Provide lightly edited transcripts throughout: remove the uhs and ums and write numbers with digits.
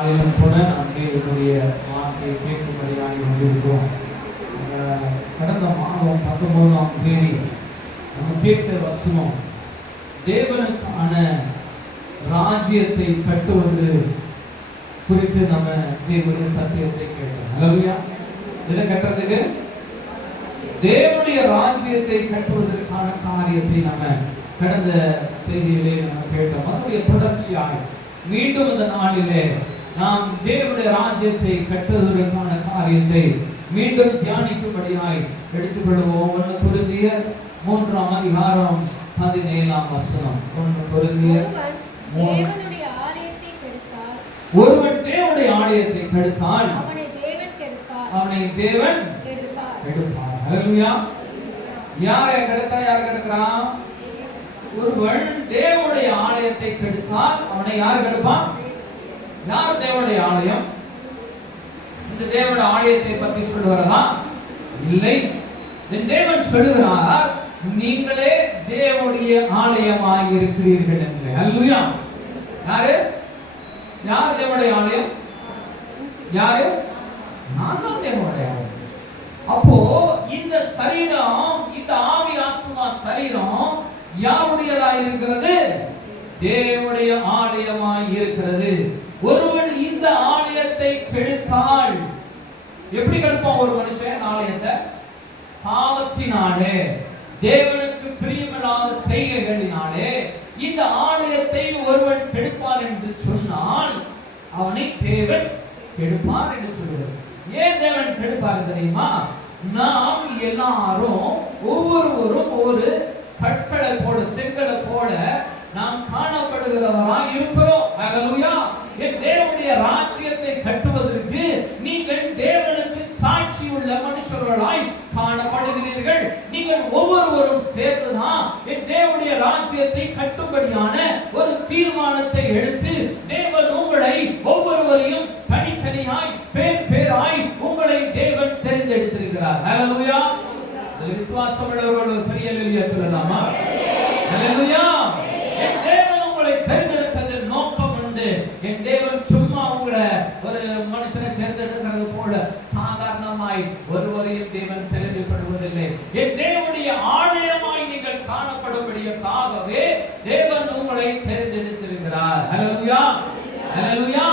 கூட நம்முடைய வார்த்தையை கேட்கும்படியாக கொண்டிருக்கிறோம். கடந்த மாதம் 19ஆம் தேதி நம்ம கேட்ட வசனம் தேவனுக்கான ராஜ்யத்தை கட்டுவது குறித்து நம்ம தேவனுடைய சத்தியத்தை கேட்டோம். ஹல்லேலூயா. இதை கட்டுறதுக்கு தேவனுடைய ராஜ்யத்தை கட்டுவதற்கான காரியத்தை நம்ம கடந்த செய்தியிலே நம்ம கேட்டோம். அதனுடைய தொடர்ச்சியாக மீண்டும் இந்த நாளிலே நாம் தேவனுடைய ராஜ்யத்தை கட்டுவதற்கான காரியத்தை மீண்டும் தியானிக்கும்படியாய் எடுத்துக்கொள்வோம். 1 கொரிந்தியர் 3ஆம் அதிகாரம் 17ஆம் வசனம். 1 கொரிந்தியர் ஒருவன் தேவனுடைய ஆலயத்தை கெடுத்தால் அவனை தேவன் கெடுப்பார். ஹல்லேலூயா. யாரை கெடுத்தா யார் கெடுக்கிறான்? ஒருவன் தேவனுடைய ஆலயத்தை கெடுத்தால் அவனை யார் கெடுப்பான்? யார் தேவனுடைய ஆலயம்? இந்த தேவனுடைய ஆலயத்தை பற்றி சொல்லுகிறதா? இல்லை. தேவன் சொல்லுகிறார், நீங்களே தேவனுடைய ஆலயமாய் இருக்கிறீர்கள் என்று. ஹல்லேலூயா. யாரு யார் தேவனுடைய ஆலயம்? யாரு? நான் தான் தேவனுடைய ஆலயம். அப்போ இந்த சரீரம், இந்த ஆவி ஆத்மா சரீரம் யாருடையதாய் இருக்கிறது? தேவனுடைய ஆலயமாய் இருக்கிறது. ஒருவன் இந்த ஆலயத்தை கெடுத்தால், எப்படி கெடுப்பான் ஒரு மனுஷன் ஆலயத்தை? பாவத்தினாலே, தேவனுக்கு பிரியமில்லாத செய்கைகளினாலே இந்த ஆலயத்தை ஒருவன் கெடுப்பான் என்று சொன்னால் அவனை தேவன் கெடுப்பார் என்று சொல்கிறது. ஏன் தேவன் கெடுப்பார் தெரியுமா? நாம் எல்லாரும் ஒவ்வொருவரும் ஒரு கற்களை போல, செங்கலை போல நாம் காணப்படுகிறவராய் இருக்கிறோம். ஹல்லேலூயா. தேவனுடைய ராஜ்யத்தை கட்டுவதற்கு நீங்கள் தேவனுக்கு சாட்சி உள்ள மனுஷர்களாய் காணப்படுகிறீர்கள். நீங்கள் ஒவ்வொருவரும் சேர்ந்துதான் தேவனுடைய ராஜ்யத்தை கட்டும்படியான ஒரு தீர்மானத்தை எடுத்து தேவன் உங்களை ஒவ்வொருவரையும் தனித்தனியாய் பேர் பேராய் உங்களை தேவன் தெரிந்தெடுத்திருக்கிறார். ஹல்லேலூயா. விசுவாசம் உள்ளவர்கள் ஒரு பெரிய அல்லேலூயா சொல்லலாமா? ஹல்லேலூயா. என் தேவன் உங்களை தெரிந்தெடுத்ததில் நோக்கம் உண்டு. என் தேவன் சும்மா உங்களை ஒரு மனுஷனை தேர்ந்தெடுக்கிறது போல சாதாரணமாய் ஒருவரையும் தேவன் தெரிந்து கொள்வதில்லை. என் தேவனுடைய ஆலயமாய் நீங்கள் காணப்படும்படியாகவே தேவன் உங்களை தெரிந்தெடுத்திருக்கிறார். ஹல்லேலூயா. ஹல்லேலூயா.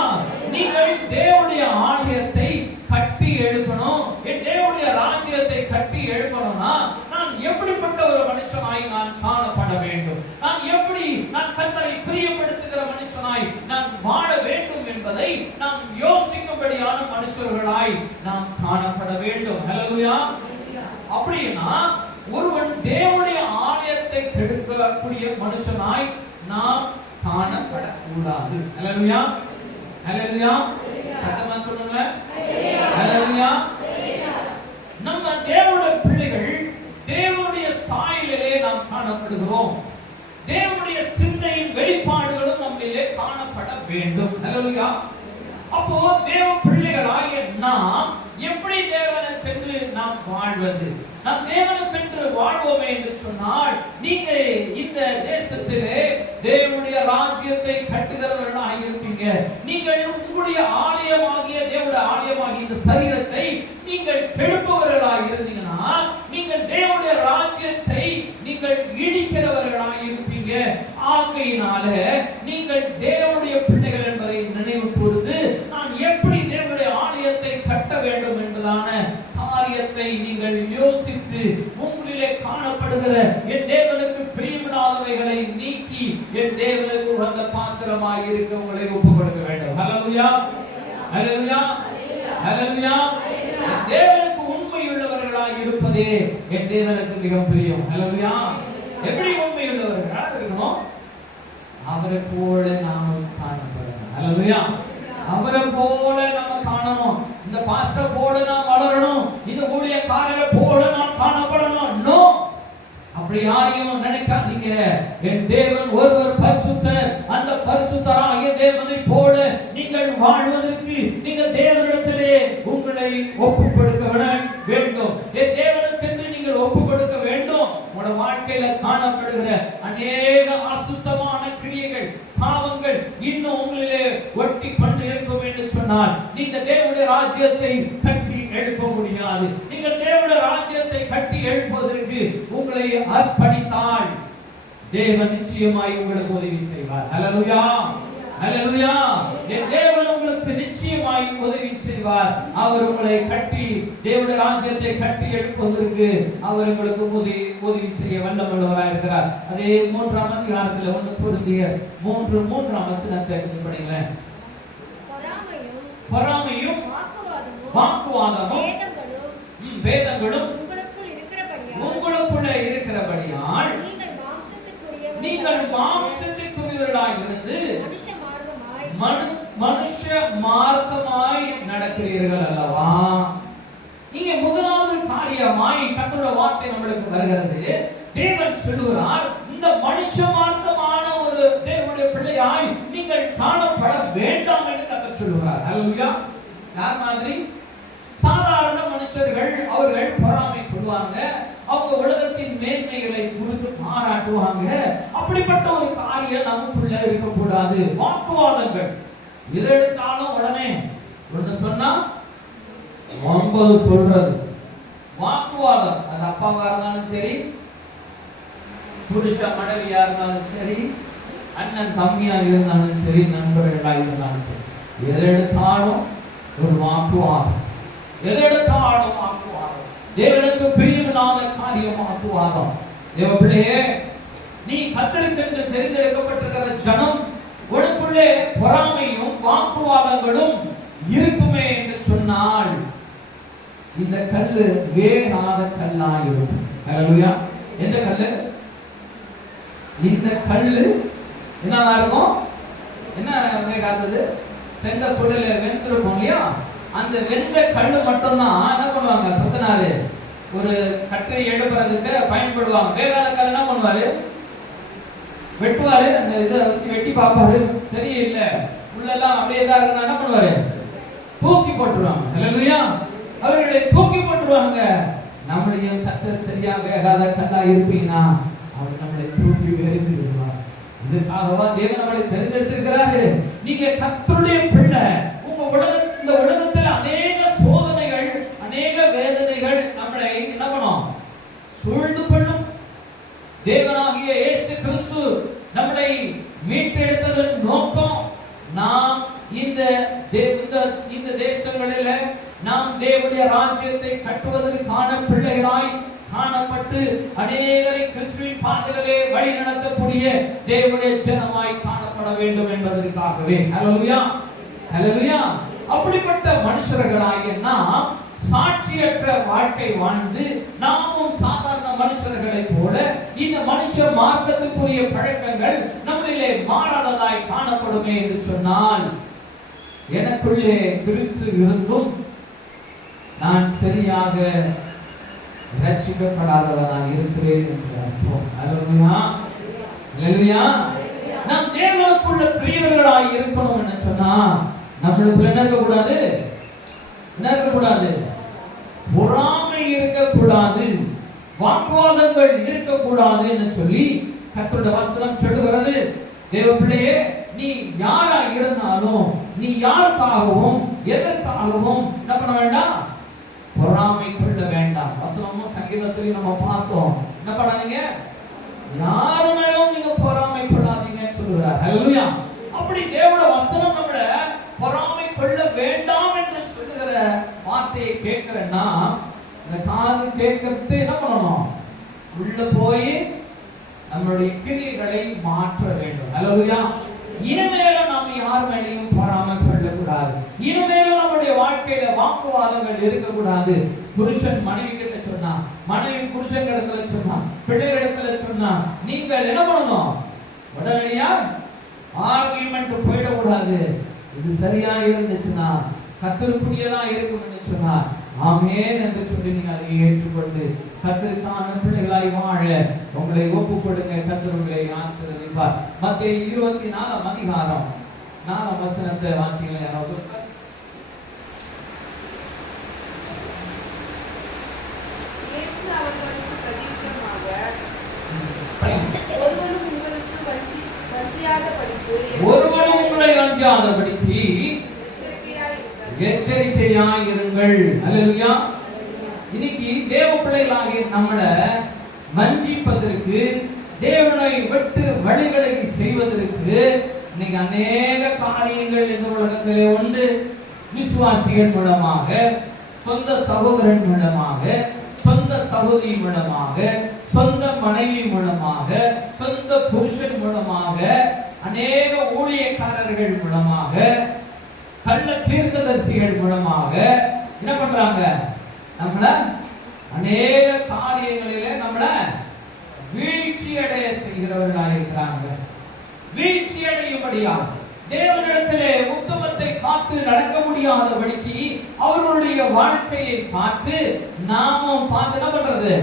நீங்கள் தேவனுடைய ஆலயத்தை கட்டி எழுப்பணும். என் தேவனுடைய ராஜ்யத்தை கட்டி எழுப்பணும்னா நான் எப்படிப்பட்ட ஒரு மனுஷனாய் நான் காணப்பட வேண்டும்? நான் எப்படி நான் கர்த்தரை பிரியப்படுத்துகிற மனுஷனாய் நான் வாழ வேண்டும் என்பதை நாம் யோசிக்கும்படியான மனுஷர்களாய் நாம் காணப்பட வேண்டும். ஹல்லேலூயா. அப்படின்னா ஒருவன் தேவனுடைய ஆலயத்தை கெடுக்கக்கூடிய மனுஷனாய் நாம் காணப்படக்கூடாது. ஹல்லேலூயா. ஹல்லேலூயா. சத்தமா சொல்லுங்க. ஹல்லேலூயா. நம்ம தேவனுடைய பிள்ளைகள் தேவனுடைய சாயலிலே நாம் காணப்படுகிறோம். தேவனுடைய சிந்தையின் வெளிப்பாடுகளும் நம்மிலே காணப்பட வேண்டும். ஹல்லேலூயா. அப்போ தேவ பிள்ளைகளாகிய நாம் எப்படி தேவனுக்கென்று நாம் வாழ்வது? நாம் தேவனுக்கென்று வாழ்வோமே என்று சொன்னால், நீங்க இந்த தேசத்திலே தேவனுடைய ராஜ்யத்தை கட்டுகிறவர்களாக இருப்பீங்க. நீங்கள் உங்களுடைய ஆலயமாகிய தேவனுடைய ஆலயமாகிய இந்த சரீரத்தை நீங்கள் கெடுப்பவர்களாக இருந்தீங்கன்னா நீங்கள் தேவனுடைய ராஜ்யத்தை நீங்கள் இடிக்கிறவர்களாக இருப்பீங்க. ஆகையினால நீங்கள் தேவனுடைய பிள்ளைகள் என்பதை நினைவு கூர்ந்து நான் எப்படி தேவனுடைய ஆலயத்தை கட்ட வேண்டும் என்பதான காரியத்தை நீங்கள் யோசித்து உங்களிலே காணப்படுகிற என் தேவனுக்கு பிரியமில்லாதவைகளை நீக்கி என் தேவனுக்கு உகந்த பாத்திரமாய் இருக்க உங்களை ஒப்புக் கொடுக்க வேண்டும். ஹல்லேலூயா. ஹல்லேலூயா. ஹல்லேலூயா. தேவனுக்கு உண்மையுள்ளவர்களாய் இருப்பதே என் தேவனுக்கு மிக பிரியம். ஹல்லேலூயா. எப்படி உண்மையுள்ளவர்களா இருக்கணும்? அவரை போல நாம காணப்படணும். ஹல்லேலூயா. அவரை போல நாம காணணும். இந்த பாஸ்டர் போல நாம் வளரணும். இந்த ஊழியக்காரரை போல நாம் காணப்படணும். நோ, அப்படி யாரையும் நினைக்காதீங்க. என் தேவன் ஒருவர் பரிசுத்தர். அந்த பரிசுத்தராகிய தேவனை போல நீங்கள் வாழ்வதற்கு நீங்கள் தேவனிடத்திலே உங்களை ஒப்புக் கொடுக்க வேண்டும். என் தேவனுக்கென்று நீங்கள் ஒப்புக் கொடுக்க வேண்டும். உங்களோட வாழ்க்கையில காணப்படுகிற அநேக அசுத்தமான கிரியைகள், பாவங்கள் இன்னும் உங்களிலே ஒட்டி கொண்டு இருக்கும் என்று சொன்னால் நீங்க தேவனுடைய ராஜ்யத்தை கட்டி எழுப்ப முடியாது. நீங்கள் தேவனுடைய ராஜ்யத்தை கட்டி எழுப்புவதற்கு உங்களை அர்ப்பணித்தால் தேவன் நிச்சயமாய் உங்களுக்கு உதவி செய்வார். ஹல்லேலூயா, ஹல்லேலூயா. தேவன் உங்களுக்கு நிச்சயமாய் உதவி செய்வார். அவர் உங்களை கட்டி தேவனுடைய ராஜ்யத்தை கட்டி எழுப்புவதற்கு அவர் உங்களுக்கு உதவி செய்ய வல்லவராக இருக்கிறார். அதே 3ஆம் அதிகாரத்தில் 1 கொரிந்தியர் 3:3 வசனத்தை படிங்களேன். பொறாமையும் வாக்குவாதமும் வேதங்களும் உங்களுக்குள்ளே இருக்கிறபடியால் நீங்கள் மாம்சத்திற்குரியவர்களாய் இருந்து மனுஷ மார்க்கமாய் நடக்கிறீர்கள் அல்லவா. இங்கே முதலாவது காரியமாய் கர்த்தருடைய வார்த்தை நம்மளுக்கு வருகிறது. தேவன் சொல்லுகிறார், இந்த மனுஷ மார்க்கமான ஒரு தேவனுடைய பிள்ளையாய் நீங்கள் காணப்பட வேண்டாம் என்று கர்த்தர் சொல்லுகிறார். ஹல்லேலூயா. யார் மாதிரி? சாதாரண மனுஷர்கள். அவர்கள் பொறாமை கொள்வாங்க, அவங்க உலகத்தின் மேன்மைகளை குறித்து பாராட்டுவாங்க. அப்படிப்பட்ட ஒரு காரியம் நமக்குள்ள இருக்கக்கூடாது. வாக்குவாதங்கள், எது எடுத்தாலும் உடனே ஒன்று சொன்னா 9 சொல்றது வாக்குவாதம். அது அப்பாவா இருந்தாலும் சரி, புருஷ மனைவியா இருந்தாலும் சரி, அண்ணன் தம்பியா இருந்தாலும் சரி, நண்பர்களா இருந்தாலும் சரி, எது எடுத்தாலும் ஒரு வாக்குவாதம், எது எடுத்தாலும் வாக்குவாதம். தேவனுக்கு பிரியமில்லாத காரியம் வாக்குவாதம். தேவ பிள்ளையே, நீ கர்த்தருக்கென்று தெரிந்தெடுக்கப்பட்டிருக்கிற ஜனம், உனக்குள்ளே பொறாமையும் வாக்குவாதங்களும் இருக்குமே என்று சொன்னால் இந்த கல்லு வேகாத கல்லாயிரும். ஹல்லேலூயா. எந்த கல்லு? இந்த கல்லு என்னவா இருக்கும்? என்ன வேகாதது? செங்க சுடல வெந்திருக்கும் இல்லையா? அந்த வெந்த கல்லு மட்டும்தான் என்ன பண்ணுவாங்க? புத்தனாரு ஒரு கட்டை எழுப்புறதுக்கு பயன்படுவாங்க. வேகாத கல் என்ன பண்ணுவாரு? வெட்டுவாரு. அந்த இதை வச்சு வெட்டி பார்ப்பாரு, சரியில்லை, உள்ளெல்லாம் அப்படியே தான் இருந்தா என்ன பண்ணுவாரு? தூக்கி போட்டுருவாங்க. ஹல்லேலூயா. அவர்களை தூக்கி போட்டுருவாங்க. நம்முடைய கர்த்தர் சரியா வேகாத கல்லா இருப்பீங்கன்னா அவர் நம்மளை தூக்கி எறிந்து விடுவார். இதுக்காகவா தேவன் நம்மளை தெரிந்தெடுத்திருக்கிறாரு. நீங்க கர்த்தருடைய பிள்ளை. இந்த உலகத்தில் அநேக சோதனைகள், அநேக வேதனைகள் நம்மளை என்ன பண்ணும்? சூழ்ந்து கொள்ளும். தேவனாகிய இயேசு கிறிஸ்து நம்மளை மீட்டெடுத்ததன் நோக்கம், நாம் இந்த தேசங்களில் நாம் தேவனுடைய ராஜ்யத்தை கட்டுவதற்கான பிள்ளைகளாய் காணப்பட்டு அநேகரை கிறிஸ்துவின் பாதையிலே வழி நடத்தக்கூடிய தேவனுடைய ஜனமாய் காணப்பட வேண்டும் என்பதற்காகவே. ஹல்லேலூயா, ஹல்லேலூயா. அப்படிப்பட்ட மனுஷர்களாகிய நாம் சாட்சியற்ற வாழ்க்கை வாழ்ந்து நாமும் சாதாரண மனுஷர்களை போல இந்த மனுஷ மார்க்கத்துக்குரிய பழக்கங்கள் நம்மிலே மாறாததாய் காணப்படுமே என்று சொன்னால், எனக்குள்ளே கிறிஸ்து இருந்தும் நான் சரியாக ரட்சிக்கப்படாதவனாக இருக்கிறேன் என்று அர்த்தம். ஹல்லேலூயா, ஹல்லேலூயா. நாம் தேவனுக்குள்ள பிரியவர்களாய் இருக்கணும் என்று சொன்னா நம்மளுக்குள்ள என்ன இருக்கக்கூடாது? என்ன இருக்கக்கூடாது? பொறாமை இருக்கக்கூடாது, வாக்குவாதங்கள் இருக்கக்கூடாது என்று சொல்லி கர்த்தருடைய வசனம் சொல்லுகிறது. தேவ பிள்ளையே, நீ யாரா இருந்தாலும், நீ யாருக்காகவும் எதற்காகவும் என்ன பண்ண வேண்டாம்? பொறாமை கொள்ள வேண்டாம். வசனமும் சங்கீதத்திலையும் நம்ம பார்த்தோம். என்ன பண்ணாதீங்க? யாரு மேலும் நீங்க பொறாமை கொள்ளாதீங்கன்னு சொல்லுகிறார். ஹல்லேலூயா. அப்படி தேவனுடைய வசனம் நம்மள பொறாமை கொள்ள வேண்டாம் என்று சொல்லுகிற வார்த்தையை கேட்கிறேன்னா, இந்த காது கேட்கறது என்ன பண்ணணும்? உள்ள போய் நம்மளுடைய கிரியைகளை மாற்ற வேண்டும். ஹல்லேலூயா. இனிமேலும் நாம் யார் மேலேயும் பொறாமை கொள்ளக்கூடாது. இனிமேலும் நம்முடைய வாழ்க்கையில வாக்குவாதங்கள் இருக்கக்கூடாது. புருஷன் மனைவி கிட்ட சொன்னா, மனைவி புருஷன் இடத்துல சொன்னா, பிள்ளைகள் இடத்துல சொன்னா, நீங்கள் என்ன பண்ணணும்? உடனடியா ஆர்கியூமெண்ட் போயிடக்கூடாது. இது சரியா இருந்துச்சுன்னா, கர்த்தருக்குரியதா இருக்கும்னு சொன்னா ஆமென் என்று சொல்லி நீங்க அதை ஏற்றுக்கொண்டு கர்த்தருக்கான பிள்ளைகளாய் வாழ உங்களை ஒப்புக் கொடுங்க. கர்த்தர் உங்களை ஆசீர்வதிப்பார். மத்தேயு 24ஆம் அதிகாரம் 4ஆம் வசனத்தை வாசிங்களேன். யாராவது இயேசு அவர்களுக்கு பிரதியுத்தரமாக, ஒருவனும் உங்களை வஞ்சியாதபடிக்கு எச்சரிக்கையாய் இருங்கள். அல்லேலூயா. இன்னைக்கு தேவ பிள்ளைகளாகிய நம்மளை வஞ்சிப்பதற்கு, தேவனை விட்டு வழிகளை செய்வதற்கு இன்னைக்கு அநேக காரியங்கள் இந்த உலகத்திலே உண்டு. விசுவாசிகள் மூலமாக, சொந்த சகோதரன் மூலமாக, சொந்த சகோதரி மூலமாக, சொந்த மனைவி மூலமாக, சொந்த புருஷன் மூலமாக, அநேக ஊழியக்காரர்கள் மூலமாக, கள்ள தீர்க்கதரிசிகள் மூலமாக என்ன பண்றாங்க? நம்மள அநேக காரியங்களிலே நம்மள வீழ்ச்சி அடைய செய்கிறவர்களாக இருக்கிறாங்க. வீழ்ச்சி அடையும்படியாக தேவனிடத்திலே உத்தமத்தை காத்து நடக்க முடியாதபடிக்கு அவர்களுடைய வாழ்க்கையை பார்த்து நாமும் பார்த்து என்ன பண்றது?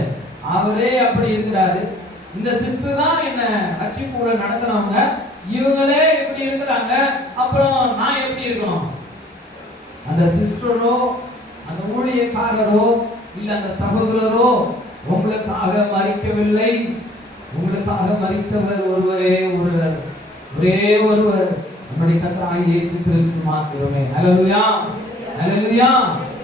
அவரே அப்படி இருக்கிறாரு, இந்த சிஸ்டர் தான் என்ன அச்சிப்பூல நடத்துறவங்க, இவங்களே இப்படி இருக்கிறாங்க, அப்புறம் நான் எப்படி இருக்கணும்? அந்த சிஸ்டரோ, அந்த ஊழியக்காரரோ, இல்ல அந்த சகோதரரோ உங்களுக்காக மரிக்கவில்லை. உங்களுக்காக மரித்தவர் ஒருவரே ஒருவர், ஒரே ஒருவர், நம்முடைய கர்த்தராகிய இயேசு கிறிஸ்து மாத்திரமே. ஹல்லேலூயா, ஹல்லேலூயா.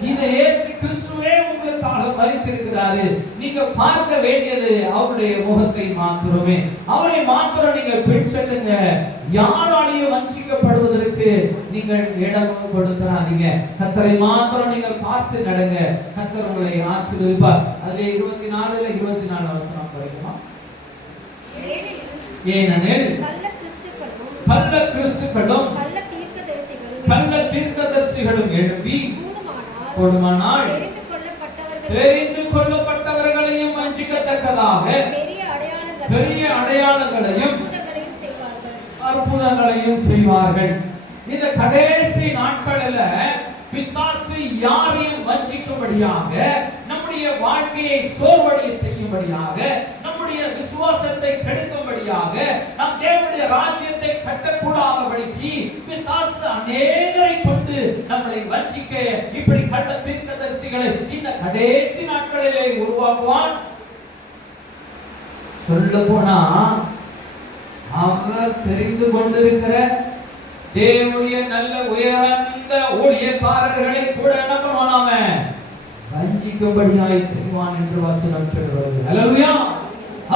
இந்த இயேசு கிறிஸ்துவே உங்களுக்காக மரித்திருக்கிறாரு. நீங்க பார்க்க வேண்டியது அவருடைய முகத்தை மாத்திரமே. அவரை மாத்திரம் நீங்கள் பிடிச்செடுங்க. யாராலையும் வஞ்சிக்கப்படுவதற்கு நீங்கள் இடம் கொடுத்துறாதீங்க. கர்த்தரை மாத்திரம் நீங்கள் பார்த்து நடங்க. கர்த்தர் உங்களை ஆசீர்வதிப்பார். அதிலே 24 வசனம் படிக்கணும். ஏனெனில் கள்ள கிறிஸ்துக்களும் கள்ள தீர்க்கதரிசிகளும் எழும்பி கூடுமானால் தெரிந்து கொள்ளப்பட்டவர்களையும் வஞ்சிக்கத்தக்கதாக பெரிய அடையாளங்களையும் அற்புதங்களையும் செய்வார்கள். இந்த கடைசி நாட்களில் பிசாசு யாரையும் வஞ்சிக்கும்படியாக, நம்முடைய வாழ்க்கையை சோர்வடைய செய்யும்படியாக, நம்முடைய விசுவாசத்தை கெடுக்கும்படியாக, நம் தேவனுடைய ராஜ்யத்தை கட்டக்கூடாதபடிக்கு பிசாசு அநேகரை கொண்டு நம்மளை வஞ்சிக்க இப்படி கள்ள தீர்க்கதரிசிகளை இந்த கடைசி நாட்களிலே உருவாக்குவான். சொல்ல போனா அவர் தெரிந்து கொண்டிருக்கிற தேவனுடைய நல்ல உயர்ந்த ஊழியக்காரர்களை கூட என்ன பண்ணுவானாம வஞ்சிக்கும்படியாய் செய்வான் என்று வசனம் சொல்கிறது. ஹல்லேலூயா.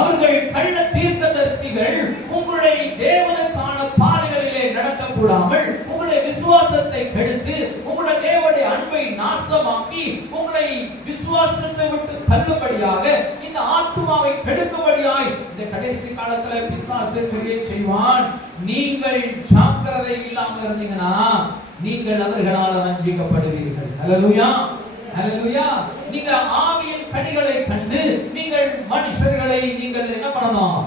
அவர்கள் கள்ள தீர்க்கதரிசிகள் உங்களுடைய தேவனுக்கான பாதைகளிலே நடத்தக்கூடாமல் உங்களுடைய விசுவாசத்தை கெடுத்து உங்களுடைய தேவனுடைய அன்பை நாசமாக்கி உங்களை விசுவாசத்தை விட்டு தள்ளும்படியாக, இந்த ஆத்துமாவை கெடுக்கும்படியாய் இந்த கடைசி காலத்துல பிசாசு கிரியை செய்வான். நீங்கள் ஜாக்கிரதை இல்லாமல் இருந்தீங்கன்னா நீங்கள் அவர்களால் வஞ்சிக்கப்படுவீர்கள். ஹல்லேலூயா, ஹல்லேலூயா. நீங்க ஆவியின் கனிகளை கண்டு நீங்கள் மனுஷர்களை நீங்கள் என்ன பண்ணணும்?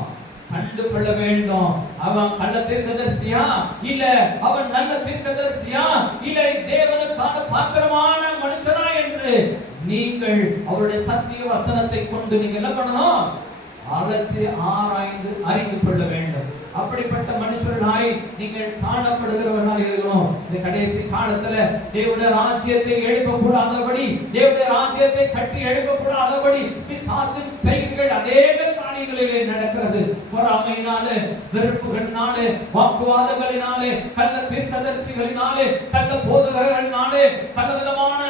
கண்டு கொள்ள வேண்டும். அவன் கள்ள தீர்க்கதரிசியா, இல்ல அவன் நல்ல தீர்க்கதரிசியா, இல்ல தேவனுக்கான பாத்திரமான மனுஷனா என்று நீங்கள் அவருடைய சத்திய வசனத்தை கொண்டு நீங்க என்ன பண்ணணும்? அலசி ஆராய்ந்து அறிந்து கொள்ள வேண்டும். அப்படிப்பட்ட மனுஷர்களாய் நீங்கள் காணப்படுகிறவர்களாக இருக்கணும். இந்த கடைசி காலத்துல தேவனுடைய ராஜ்யத்தை எழுப்பக்கூடாதபடி, தேவனுடைய ராஜ்யத்தை கட்டி எழுப்பக்கூடாதபடி பிசாசின் செய்கைகள் அநேக காரியங்களிலே நடக்கிறது. பொறாமையினாலே, வெறுப்புகளினாலே, வாக்குவாதங்களினாலே, கள்ள தீர்க்கதரிசிகளினாலே, கள்ள போதகர்களினாலே, பலவிதமான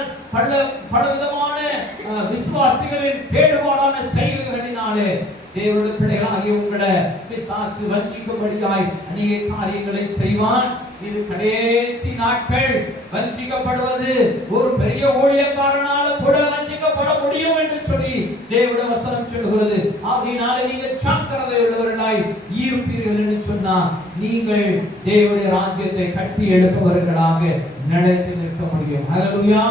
விசுவாசிகளின் கேடுபாடான செயல்களினாலே தேவனுடைய பிள்ளைகளாகிய உங்களை பிசாசு வஞ்சிக்கும்படியாய் அநேக காரியங்களை செய்வான். இது கடைசி நாட்கள். வஞ்சிக்கப்படுவது ஒரு பெரிய ஊழியக்காரனால கூட வஞ்சிக்கப்பட முடியும் என்று சொல்லி தேவனுடைய வசனம் சொல்கிறது. ஆகையினால நீங்கள் ஜாக்கிரதை உள்ளவர்களாய் இருப்பீர்கள் என்று சொன்னா நீங்கள் தேவனுடைய ராஜ்யத்தை கட்டி எழுப்பவர்களாக நடத்தி நிற்க முடியும். ஹல்லேலூயா,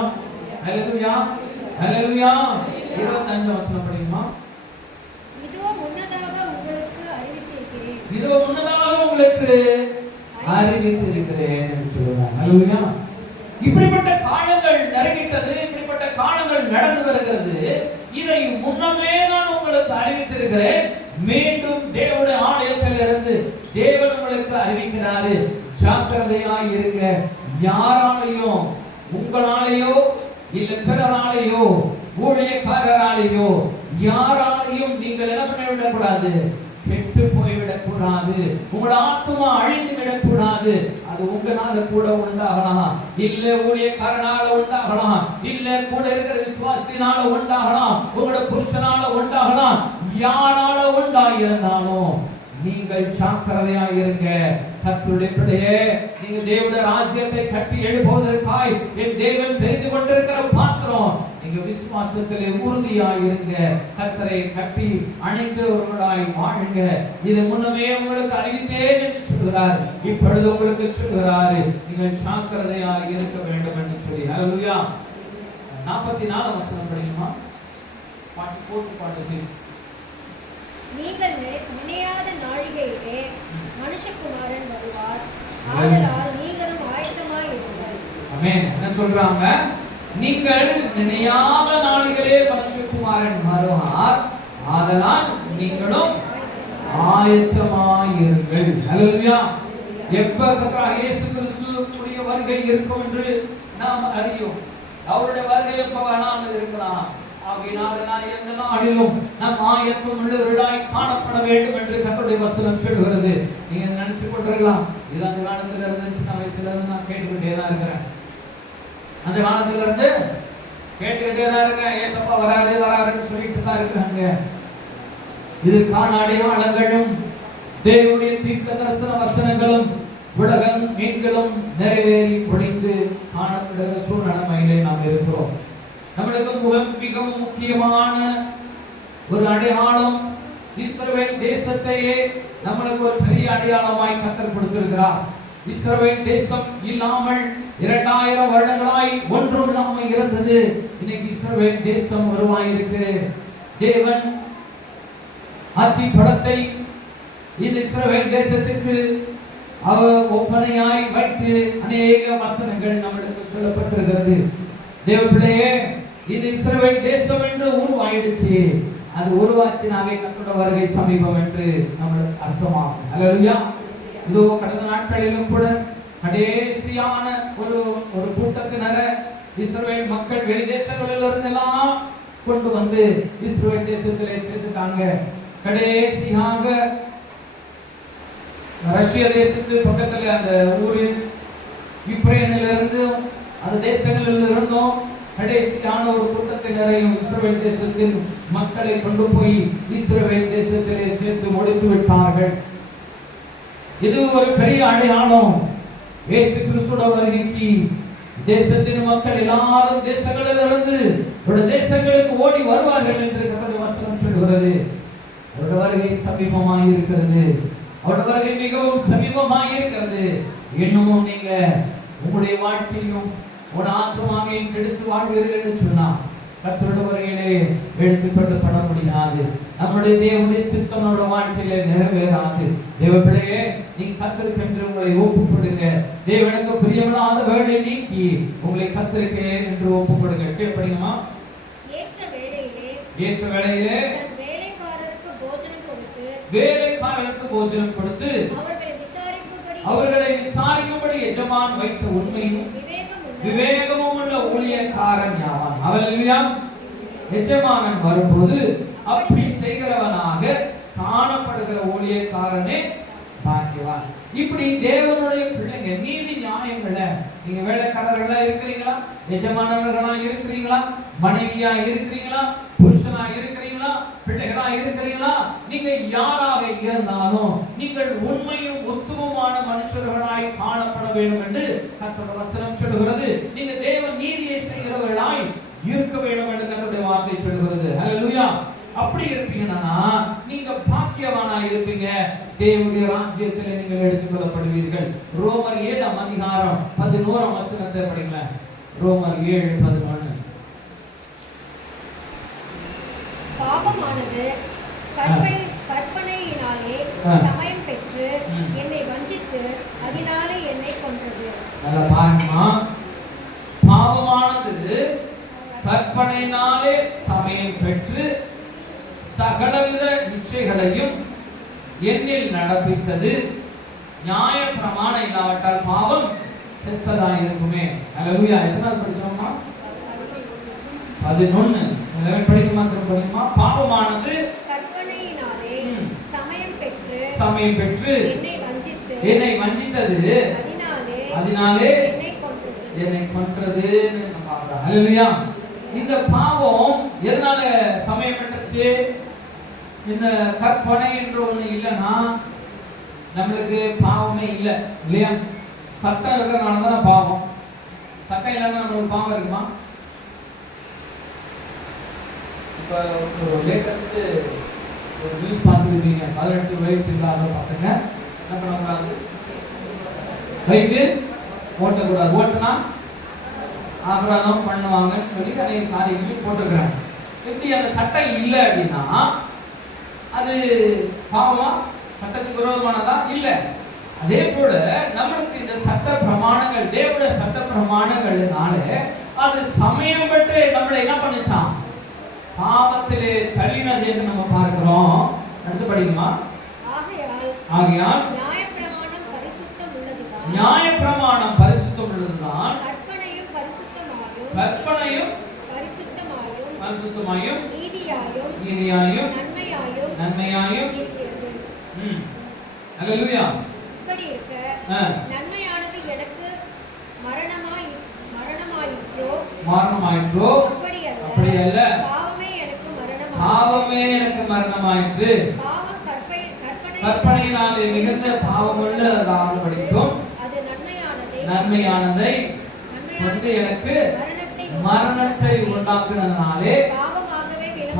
ஹல்லேலூயா, ஹல்லேலூயா. 25 வசனம் படிக்குமா? இதோ முன்னதாக உங்களுக்கு அறிவித்திருக்கிறேன் என்று சொல்றாங்க. ஹல்லேலூயா. இப்படிப்பட்ட காலங்கள் நெருங்கிட்டது, இப்படிப்பட்ட காலங்கள் நடந்து வருகிறது. இதை முன்னமே நான் உங்களுக்கு அறிவித்திருக்கிறேன். மீண்டும் தேவனுடைய ஆலயத்திலிருந்து தேவன் உங்களுக்கு அறிவிக்கிறாரு. ஜாக்கிரதையாய் இருங்க. யாராலையும், உங்களாலேயோ இல்ல பிறராலேயோ, ஊழியக்காரராலேயோ, யாராலையும் நீங்கள் என்ன பண்ண விடக்கூடாது? கெட்டு போய்விடக்கூடாது. போகக்கூடாது, உங்களோட ஆத்மா அழிந்து விடக்கூடாது. அது உங்களால கூட உண்டாகலாம், இல்ல ஊழியக்காரனால உண்டாகலாம், இல்ல கூட இருக்கிற விசுவாசினால உண்டாகலாம், உங்களோட புருஷனால உண்டாகலாம், யாரால உண்டாயிருந்தாலும் நீங்கள் ஜாக்கிரதையாக இருங்க. கர்த்தருடைய பிள்ளையே, நீங்க தேவனுடைய ராஜ்யத்தை கட்டி எழுப்புவதற்காய் என் தேவன் தெரிந்து கொண்டிருக்கிற பாத்திரம். நீங்க விசுவாசத்திலே உறுதியாய் இருங்க. கர்த்தரை கட்டி அணைந்தவர்களாய் வாழுங்க. இது முன்னமே உங்களுக்கு அறிவித்தேன் என்று சொல்கிறார். இப்பொழுது உங்களுக்கு சொல்கிறாரு, நீங்கள் ஜாக்கிரதையாக இருக்க வேண்டும் என்று சொல்லி. ஹல்லேலூயா. 44 வசனம் படிக்குமா? 44-46. நீங்கள் நினையாத நாழிகையிலே மனுஷகுமாரன் வருவார், ஆதலால் நீங்களும் ஆயத்தமாய் இருங்கள். ஆமென். என்ன சொல்றாங்க? நீங்கள் நினையாத நாளிலே மனுஷகுமாரன் வருவார், ஆதலால் நீங்களும் ஆயத்தமாய் இருங்கள். ஹல்லேலூயா. எப்ப கர்த்தர் இயேசு கிறிஸ்துவுடைய வருகை இருக்கும் என்று நாம் அறியோம். அவருடைய வருகை எப்ப வேணாலும் இருக்கலாம். ஆகையினால் எந்த நாளிலும் நம் ஆயத்தம் உள்ளவர்களாய் காணப்பட வேண்டும் என்று கர்த்தருடைய வசனம் சொல்கிறது. நீங்க நினைச்சு கொண்டிருக்கலாம், இது அந்த காலத்துல இருந்து சின்ன வயசுல இருந்து நான் கேட்டுக்கிட்டே தான் இருக்கிறேன். அந்த காலத்துல இருந்து கேட்டுக்கிட்டே தான் இருக்கேன். ஏசப்பா வராருன்னு சொல்லிட்டு தான் இருக்காங்க. இதுக்கான அடையாளங்களும் தேவனுடைய தீர்க்கதரிசன வசனங்களும் உலகம் மீன்களும் நிறைவேறி பொழிந்து காணப்படுகிற சூழ்நிலையிலே நாம் இருக்கிறோம். நம்மளுக்கு மிகவும் முக்கியமான ஒரு அடையாளம் இஸ்ரவேல் தேசத்தையே நம்மளுக்கு ஒரு பெரிய அடையாளமாய் கர்த்தர் கொடுத்திருக்கிறார். இஸ்ரவேல் தேசம் இல்லாமல் 2000 வருடங்களாய் ஒன்றும் இல்லாமல் இருந்தது. இன்னைக்கு இஸ்ரவேல் தேசம் உருவாயிருக்கு. தேவன் அத்தி படத்தை இந்த இஸ்ரவேல் தேசத்துக்கு அவர் ஒப்பனையாய் வைத்து அநேக வசனங்கள் நம்மளுக்கு சொல்லப்பட்டிருக்கிறது. தேவ பிள்ளையே, இது இஸ்ரவேல் தேசம் என்று உருவாயிடுச்சு. அது உருவாச்சினாவே கர்த்தருடைய வருகை சமீபம் என்று நம்மளுக்கு அர்த்தமாகும். ஹல்லேலூயா. இதோ கடந்த நாட்களிலும் கூட கடைசியான ஒரு கூட்டத்தினரை இஸ்ரவேல் மக்கள் வெளி தேசங்களில் இருந்தெல்லாம் கொண்டு வந்து இஸ்ரவேல் தேசத்திலே சேர்த்துட்டாங்க. கடைசியாக ரஷ்ய தேசத்துக்கு பக்கத்துல அந்த ஊரு யுக்ரைனிலிருந்து அந்த தேசங்களில் இருந்தோம் கடைசியான ஒரு கூட்டத்தினரையும் இஸ்ரவேல் தேசத்தின் மக்களை கொண்டு போய் இஸ்ரவேல் தேசத்திலே சேர்த்து முடித்து விட்டார்கள். இது ஒரு பெரிய அடையாளம். இயேசு கிறிஸ்துவின் வருகைக்கு தேசத்தின் மக்கள் எல்லாரும் தேசங்களிலிருந்து ஒரு தேசங்களுக்கு ஓடி வருவார்கள் என்று கர்த்தருடைய வசனம் சொல்கிறது. அவருடைய வருகை சமீபமாய் இருக்கிறது. அவருடைய வருகை மிகவும் சமீபமாய் இருக்கிறது. இன்னமும் நீங்க உங்களுடைய வாழ்க்கையும் ஒரு ஆத்மாவையும் எடுத்து வாழ்வீர்கள் என்று சொன்னா கர்த்தருடைய வருகையிலே எடுத்துக்கொள்ளப்பட முடியாது. நம்முடைய தேவனுடைய சித்தம் நம்முடைய வாழ்க்கையிலே நிறைவேறாது. தேவ பிள்ளையே, நீ கர்த்தருக்கு உங்களை ஒப்புக்கொடுங்க. தேவனுக்கு பிரியமில்லாத வேலையை நீக்கி உங்களை கர்த்தருக்கு என்று ஒப்புக்கொடுங்க. கேட்பீங்கம்மா? ஏற்ற வேளையிலே வேலைக்காரருக்கு போஜனம் கொடுத்து அவர்களை விசாரிக்கும்படி எஜமான் வைத்த உண்மையும் விவேகமும் உள்ள ஊழியக்காரன் யாவான். ஹல்லேலூயா. எஜமானன் வரும்போது அப்படி செய்கிறவனாக காணப்படுகிற ஊழியக்காரனே பாக்கியவான். இப்படி தேவனுடைய பிள்ளைங்க நீதி நியாயங்கள நீங்க வேலைக்காரர்களா இருக்கிறீங்களா, எஜமானர்களா இருக்கிறீங்களா, மனைவியா இருக்கிறீங்களா, புருஷனா இருக்கிறீங்களா, பிள்ளைகளா இருக்கிறீங்களா, நீங்க யாராக இருந்தாலும் நீங்கள் உண்மையும் உத்தமமான மனுஷர்களாய் காணப்பட வேண்டும் என்று கர்த்தருடைய வசனம் சொல்கிறது. நீங்க தேவ நீதியை செய்கிறவர்களாய் இருக்க வேண்டும் என்று கர்த்தருடைய வார்த்தை சொல்கிறது. ஹல்லேலூயா. அப்படி இருப்பீங்கன்னா நீங்க பாக்கியவானா இருப்பீங்க. தேவனுடைய ராஜ்யத்தில் நீங்கள் எடுத்துக்கொள்ளப்படுவீர்கள். ரோமர் 7 அதிகாரம் 11 வசனத்தை படிங்க. ரோமர் 7:11. பாவமானது கற்பனையினாலே சமயம் பெற்று என்னை வஞ்சித்து அதனாலே என்னை கொன்றது. நல்லா பாருமா, பாவமானது கற்பனையினாலே சமயம் பெற்று சகலவித நிச்சயங்களையும் என்னில் நடப்பித்தது. நியாய பிரமாணம் இல்லாவிட்டால் பாவம் செத்ததாய் இருக்குமே. ஹல்லேலூயா. எத்தனாவது படிச்சோம்னா? 11. படிக்க மாத்திரம் படிக்குமா? பாவமானது கற்பனையினாலே சமயம் பெற்று சமயம் பெற்று என்னை வஞ்சித்தது, அதனாலே என்னை கொன்றதுன்னு நம்ம பார்க்கிறோம். ஹல்லேலூயா. இந்த பாவம் எதனால சமயம் பெற்றுச்சு? இந்த கற்பனை என்ற ஒண்ணு இல்லைன்னா நம்மளுக்கு பாவமே இல்லை இல்லையா? சட்டம் இருக்கிறதுனால தான் பாவம். சட்டம் இல்லைன்னா நம்மளுக்கு பாவம் இருக்குமா? இப்போ ஒரு லேட்டஸ்ட் ஒரு நியூஸ் பார்த்துருக்கீங்க. 18 வயசு இல்லாத பசங்க என்ன பண்ணக்கூடாது, பைக்கு ஓட்டக்கூடாது, ஓட்டுனா அபராதம் பண்ணுவாங்கன்னு சொல்லி நிறைய காரியங்கள் போட்டுக்கிறாங்க. எப்படி அந்த சட்டம் இல்லை அப்படின்னா அது பாவமா? சட்டத்துக்கு விரோதமானதா? இல்லை. அதே போல நம்மளுக்கு இந்த சட்ட பிரமாணங்கள், தேவனுடைய சட்ட பிரமாணங்கள்னால அது சமயம் பெற்று நம்மளை என்ன பண்ணுச்சான்? பாவத்திலே தள்ளினது என்று நம்ம பார்க்கிறோம். அடுத்து படிக்குமா? ஆகையால் நியாயப்பிரமாணம் பரிசுத்தம் உள்ளதுதான், கற்பனையும் பரிசுத்தமாயும் நீதியாயும் நன்மையாயும் இருக்கிறது. ஹல்லேலூயா. இப்படி இருக்க நன்மையானது எனக்கு மரணமாயிற்றோ அப்படி அல்ல, பாவமே எனக்கு மரணமாயிற்று. கற்பனையினாலே மிகுந்த பாவமுள்ளதாக படிக்கும் நன்மையானதை கொண்டு எனக்கு மரணத்தை உண்டாக்குனதுனாலே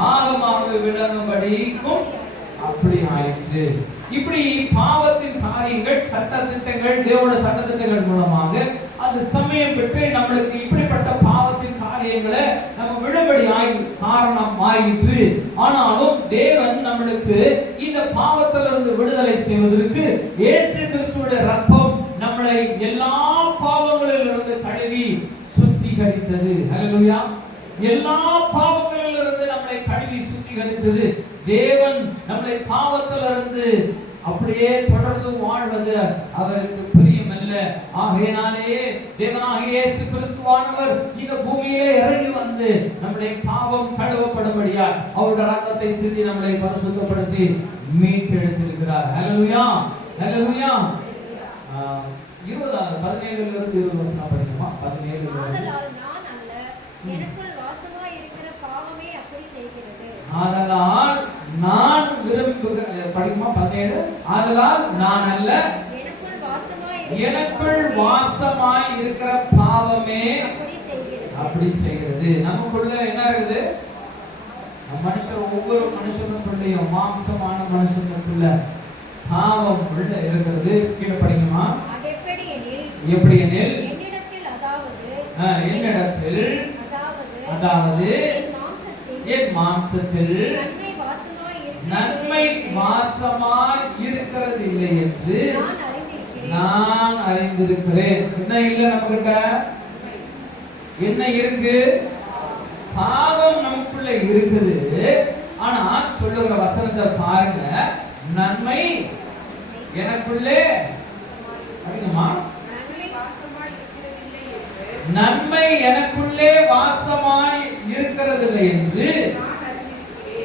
பாவமாக விளங்கும்படிக்கும் அப்படி ஆயிற்று. இப்படி பாவத்தின் காரியங்கள், சட்ட திட்டங்கள், தேவனுடைய சட்ட திட்டங்கள் மூலமாக அது சமயம் பெற்று நம்மளுக்கு இப்படிப்பட்ட பாவத்தின் காரியங்களை நம்ம விடுபடி காரணம் ஆயிற்று. ஆனாலும் தேவன் நம்மளுக்கு இந்த பாவத்திலிருந்து விடுதலை செய்வதற்கு இயேசு கிறிஸ்துவுடைய ரத்தம் நம்மளை எல்லா பாவங்களிலிருந்து கழுவி சுத்திகரித்தது. ஹல்லேலூயா. எல்லா பாவங்களிலிருந்து நம்மளை கழுவி சுத்திகரித்தது. தேவன் நம்மளை பாவத்திலிருந்து அப்படியே தொடர்ந்து வாழ்வது அவருக்கு பிரியமல்ல. ஆகையினாலே தேவனாகிய இயேசு கிறிஸ்துவானவர் இந்த பூமியிலே இறங்கி வந்து நம்முடைய பாவம் கழுவப்படும்படியாய் அவருடைய ரத்தத்தை சிந்தி நம்மளை பரிசுத்தப்படுத்தி மீட்டெடுத்திருக்கிறார். ஹல்லேலூயா. ஹல்லேலூயா. 17 இருந்து 20 வசனம் படிக்குமா? 17 ஆதலால் நான் விரும்புகிற படிக்குமா? 17 ஆதலால் நான் அல்ல, எனக்குள் வாசமாய் இருக்கிற பாவமே அப்படி செய்கிறது. நமக்குள்ள என்ன இருக்குது? மனுஷன், ஒவ்வொரு மனுஷனுக்குள்ளேயும் மாம்சமான மனுஷனுக்குள்ள பாவம் உள்ள இருக்கிறது. கீழே படிக்குமா? எப்படி எனில் என்னிடத்தில் அதாவது என் மாம்சத்தில் நன்மை வாசமாய் இருக்கிறது இல்லை என்று நான் அறிந்திருக்கிறேன். என்ன இல்லை நம்ம கிட்ட? என்ன இருக்கு? பாவம் நமக்குள்ள இருக்குது. ஆனா சொல்லுகிற வசனத்தை பாருங்க, நன்மை எனக்குள்ளே அப்படிங்கம்மா, நன்மை எனக்குள்ளே வாசமாய் இருக்கிறதில்லை என்று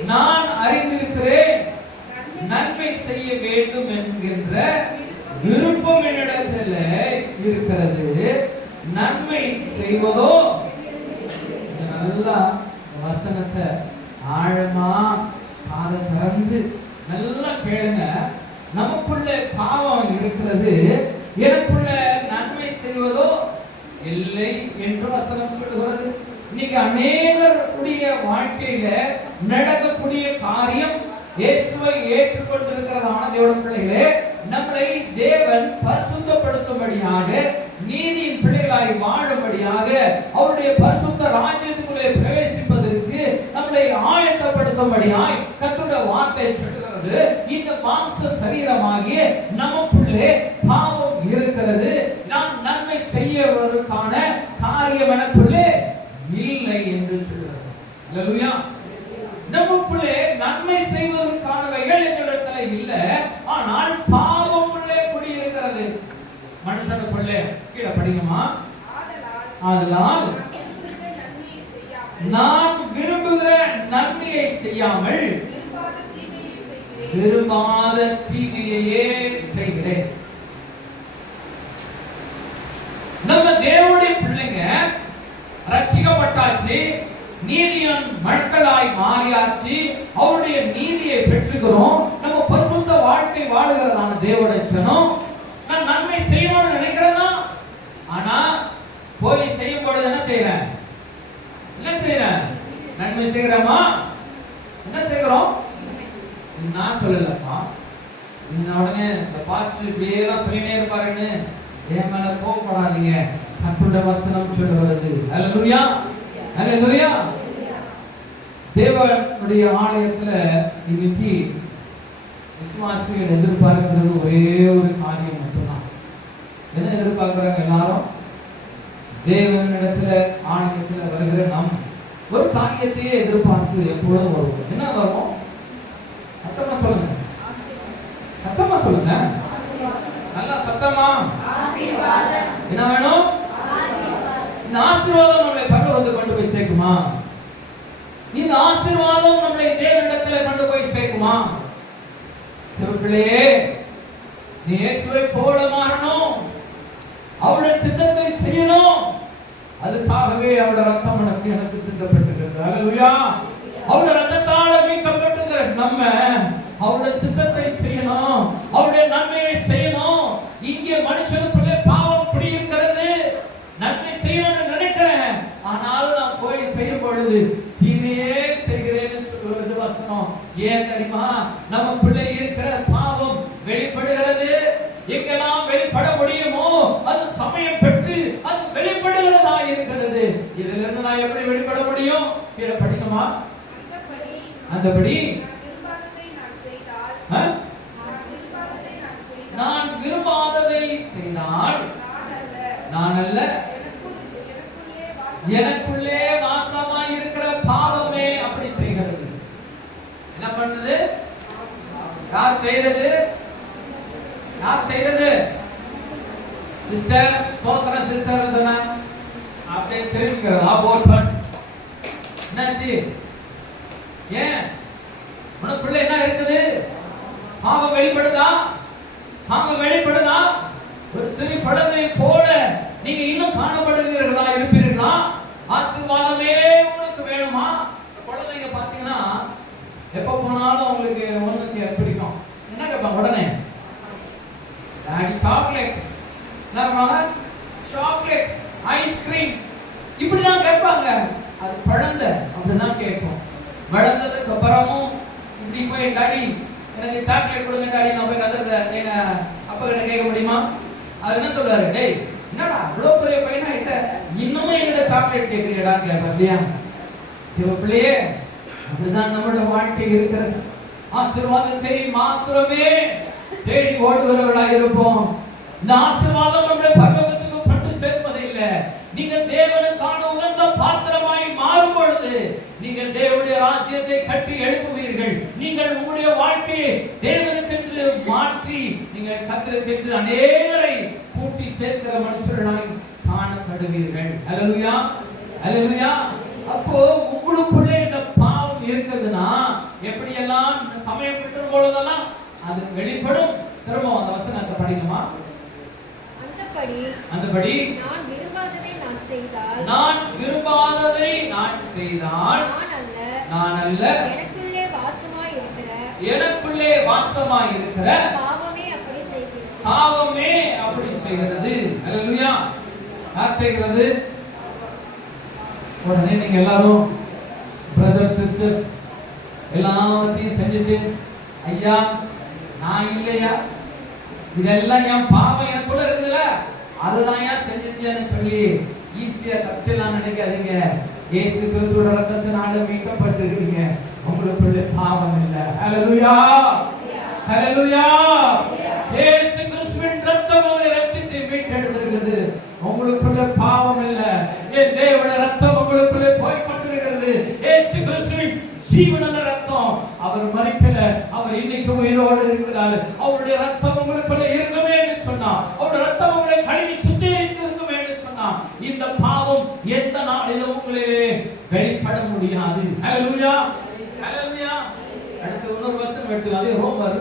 நான் அறிந்திருக்கிறேன். நன்மை செய்ய வேண்டும் என்கின்ற விருப்பம் என்னிடத்தில் இருக்கிறது, நன்மை செய்வதோ. நல்லா வசனத்தை ஆழமா காதை திறந்து நல்லா கேளுங்க. நமக்குள்ள பாவம் இருக்கிறது, எனக்குள்ள நன்மை செய்வதோ இல்லை என்று வசனம் சொல்லுகிறது. இன்னைக்கு அநேகருடைய வாழ்க்கையில நடக்கக்கூடிய காரியம், இயேசுவை ஏற்றுக்கொண்டிருக்கிறதான தேவனுடைய பிள்ளைகளே, நம்மளை தேவன் பரிசுத்தப்படுத்தும்படியாக, நீதியின் பிள்ளைகளாய் வாழும்படியாக, அவருடைய பரிசுத்த ராஜ்யத்துக்குள்ளே பிரவேசிப்பதற்கு நம்மளை ஆயத்தப்படுத்தும்படியாய் கர்த்தருடைய வார்த்தை சொல்கிறது. இந்த மாம்ச சரீரமாகிய நமக்குள்ளே பாவம் இருக்கிறது. நாம் நன்மை செய்வதற்கான காரியம் எனக்குள்ளே இல்லை என்று சொல்கிறது. அல்லேலூயா. நமக்குள்ளே நன்மை செய்வதற்கானவைகள் என்னிடத்தில் இல்லை, ஆனால் பாவம் உள்ளே குடியிருக்கிறது மனுஷனுக்குள்ளே. கீழே படிக்குமா? ஆதலால் நான் விரும்புகிற நன்மையை செய்யாமல் விரும்பாத தீமையையே செய்கிறேன். நம்ம தேவனுடைய பிள்ளைங்க ரட்சிக்கப்பட்டாச்சு, நீதியின் மக்களாய் மாறியாச்சு, அவருடைய நீதியை பெற்றுக்கிறோம், நம்ம பரிசுத்த வாழ்க்கை வாழுகிறதான தேவனுடைய ஜனம். நான் நன்மை செய்யணும்னு நினைக்கிறேன்னா, ஆனா போய் செய்யும் பொழுது என்ன செய்யறேன்? நன்மை செய்யறோமா? என்ன செய்கிறோம்? நான் சொல்லலப்பா, உடனே இந்த பாஸ்டர் இப்படியே தான் சொல்லினே இருப்பாருன்னு என் மேல கோபப்படாதீங்க. கர்த்தருடைய வசனம் சொல்லுகிறது. ஹல்லேலூயா, ஹல்லேலூயா. தேவனுடைய ஆலயத்துல இன்னைக்கு விசுவாசிகள் எதிர்பார்க்கிறது ஒரே ஒரு காரியம் மட்டும்தான். என்ன எதிர்பார்க்கிறாங்க எல்லாரும்? தேவனிடத்துல ஆலயத்துல வருகிற நம் ஒரு காரியத்தையே எதிர்பார்த்து எப்பொழுதும் வருவோம். என்ன வரும்? சத்தமா சொல்லுங்க, சத்தமா சொல்லுங்க, நல்லா சத்தமா. என்ன வேணும்? இந்த ஆசீர்வாதம் நம்மளை பரலோகத்துக்கு கொண்டு போய் சேர்க்குமா? இந்த ஆசீர்வாதம் நம்மளை தேவனிடத்துல கொண்டு போய் சேர்க்குமா? பிள்ளையே, நீ இயேசுவை போல மாறணும், அவருடைய சித்தத்தை செய்யணும். அதுக்காகவே அவருடைய ரத்தம் எனக்கு சிந்தப்பட்டிருக்கிறது. ஹல்லேலூயா. அவருடைய ரத்தத்தால மீட்கப்பட்டிருக்கிற நம்ம அவருடைய சித்தத்தை செய்யணும், அவருடைய நன்மையை செய்யணும். இங்கே மனுஷனுக்குள்ளே பாவம் குடியிருக்கிறது. நன்மை செய்யணும்னு நினைக்கிறேன், ஆனாலும் நான் போய் செய்யும் பொழுது தீமையே செய்கிறேன்னு சொல்லுவது வசனம். ஏன் தெரியுமா? நமக்குள்ளே இருக்கிற பாவம் வெளிப்படுகிறது. எங்கெல்லாம் வெளிப்பட முடியுமோ அது சமயம் பெற்று அது வெளிப்படுகிறதா இருக்கிறது. இதிலிருந்து நான் எப்படி வெளிப்பட முடியும்? கீழே படிக்குமா? அந்தபடி நான் விரும்பாததை செய்தால் நான் அல்ல, எனக்குள்ளே வாசமாய் இருக்கிற பாவமே அப்படி செய்கிறது. என்ன பண்ணுது? யார் செய்யறது? யார் செய்யறது? சிஸ்டர், ஸ்தோத்திரம் சிஸ்டர் சொன்னா அப்படியே தெரிஞ்சுக்கிறது. ஆபோர்ட் என்னாச்சு? ஏன் உனக்குள்ள என்ன இருக்குது? பாவம் வெளிப்படுதா? பாவம் வெளிப்படுதா? ஒரு சிறு பழத்தை போல நீங்க இன்னும் காணப்படுகிறீர்களா? இருப்பீர்களா? ஆசீர்வாதமே உங்களுக்கு வேணுமா? குழந்தைங்க பாத்தீங்கன்னா எப்ப போனாலும் உங்களுக்கு ஒண்ணுக்கு பிடிக்கும். என்ன கேட்பாங்க உடனே? டாடி சாக்லேட், சாக்லேட், ஐஸ்கிரீம், இப்படிதான் கேட்பாங்க. அது குழந்தை அப்படிதான் கேட்கும். வளர்ந்ததுக்கு அப்புறமும் இப்படி போய் டாடி எனக்கு சாக்லேட் கொடுங்க டாடி, நான் போய் கத்துறேன் எங்க அப்பா கிட்ட கேட்க முடியுமா? அது என்ன சொல்றாரு? டேய், என்னடா அவ்வளவு பெரிய பையனா கிட்ட இன்னமும் எங்கிட்ட சாக்லேட் கேட்கிறீடான்னு கேட்பார் இல்லையா? பிள்ளையே, அப்படிதான் நம்மளோட வாழ்க்கை இருக்கிறது. ஆசீர்வாதத்தை மாத்திரமே தேடி ஓடுகிறவர்களா இருப்போம். இந்த ஆசீர்வாதம் நம்முடைய பரலோகத்துக்கு கொண்டு சேர்ப்பது இல்லை. நீங்க தேவனுக்கான உகந்த பாத்திரமாய் மாறும் பொழுது நீங்கள் தேவனுடைய ராஜ்யத்தை கட்டி எழுப்புவீர்கள். நீங்கள் உங்களுடைய வாழ்க்கையை தேவனுக்கென்று மாற்றி நீங்கள் கர்த்தருக்கென்று அநேகரை கூட்டி சேர்க்கிற மனுஷர்களாய் காணப்படுவீர்கள். ஹல்லேலூயா, ஹல்லேலூயா. அப்போ உங்களுக்குள்ளே இந்த பாவம் இருக்கிறதுனா எப்படியெல்லாம் சமயம் பெற்ற பொழுதெல்லாம் அது வெளிப்படும். திரும்ப அந்த வசனத்தை படிக்குமா? அந்தபடி நான் விரும்பாததை நான் செய்தால் நான் அல்ல, எனக்குள்ளே வாசமாய் இருக்கிற பாவமே அப்படி செய்கிறது. ஹல்லேலூயா. யார் செய்கிறது? உடனே நீங்க எல்லாரும் பிரதர்ஸ் சிஸ்டர்ஸ் எல்லாத்தையும் செஞ்சுட்டு, ஐயா நான் இல்லையா, இதெல்லாம் என் பாவம் எனக்குள்ள இருக்குதுல்ல, அதுதான் ஏன் செஞ்சுட்டேன்னு சொல்லி ஈஸியா தப்பிச்சலாம் நினைக்காதீங்க. இயேசு கிறிஸ்துவோட ரத்தத்தினால மீட்கப்பட்டிருக்கீங்க. உங்களுக்குள்ள பாவம் இல்லை. ஹல்லேலூயா, ஹல்லேலூயா. இயேசு கிறிஸ்துவின் ரத்தம் உங்களை ரட்சித்து மீட்டெடுத்திருக்கிறது. உங்களுக்குள்ள பாவம் இல்லை. என் தேவனுடைய ரத்தம் உங்களுக்குள்ளே போய் கொண்டிருக்கிறது. இயேசு கிறிஸ்துவின் ஜீவனுள்ள ரத்தம். அவர் மரிக்கல, அவர் இன்னைக்கு உயிரோடு இருக்கிறார். அவருடைய ரத்தம் உங்களுக்குள்ளே இருக்குமே என்று சொன்னா, அவருடைய ரத்தம் உங்களை கழுவி சுத்திகரித்து இருக்குமே என்று சொன்னா, இந்த பாவம் எந்த நாளிலும் உங்களிலே வெளிப்பட முடியாது. ஹல்லேலூயா, ஹல்லேலூயா. அடுத்து இன்னொரு வசனம் வசனம் எடுத்து, அதே ரோமர்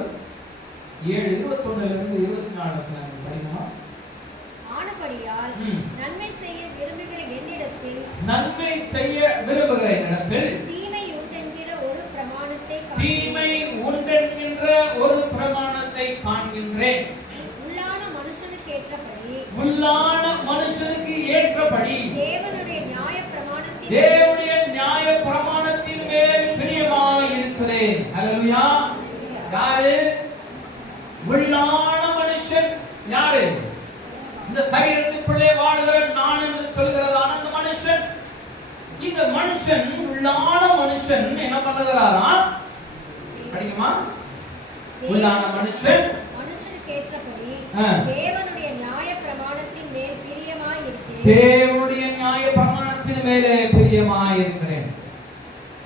7:21-24 படிக்கணும். ஆனபடியால் நன்மை செய்ய விரும்புகிற என்னிடத்தில் தீமை உண்டென்கிற ஒரு பிரமாணத்தை காண்கின்றேன். உள்ளான மனுஷனுக்கு ஏற்றபடி தேவனுடைய நியாய பிரமாணத்தின் மேல் பிரியமாய் இருக்கிறேன். ஹல்லேலூயா. யாரு உள்ளான மனுஷன்? யாரு? இந்த சரீரத்துக்குள்ளே வாழ்கிற நான் என்று சொல்கிறதான அந்த மனுஷன். இந்த மனுஷன், உள்ளான மனுஷன் என்ன பண்ணுகிறாரா? படிக்குமா? உள்ளான மனுஷன் மனுஷனுக்கு ஏற்றபடி தேவனுடைய நியாய பிரமாணத்தின் மேல் பிரியமாய் இருக்கிறேன். தேவனுடைய நியாய பிரமாணத்தின் மேலே பிரியமாய் இருக்கிறேன்.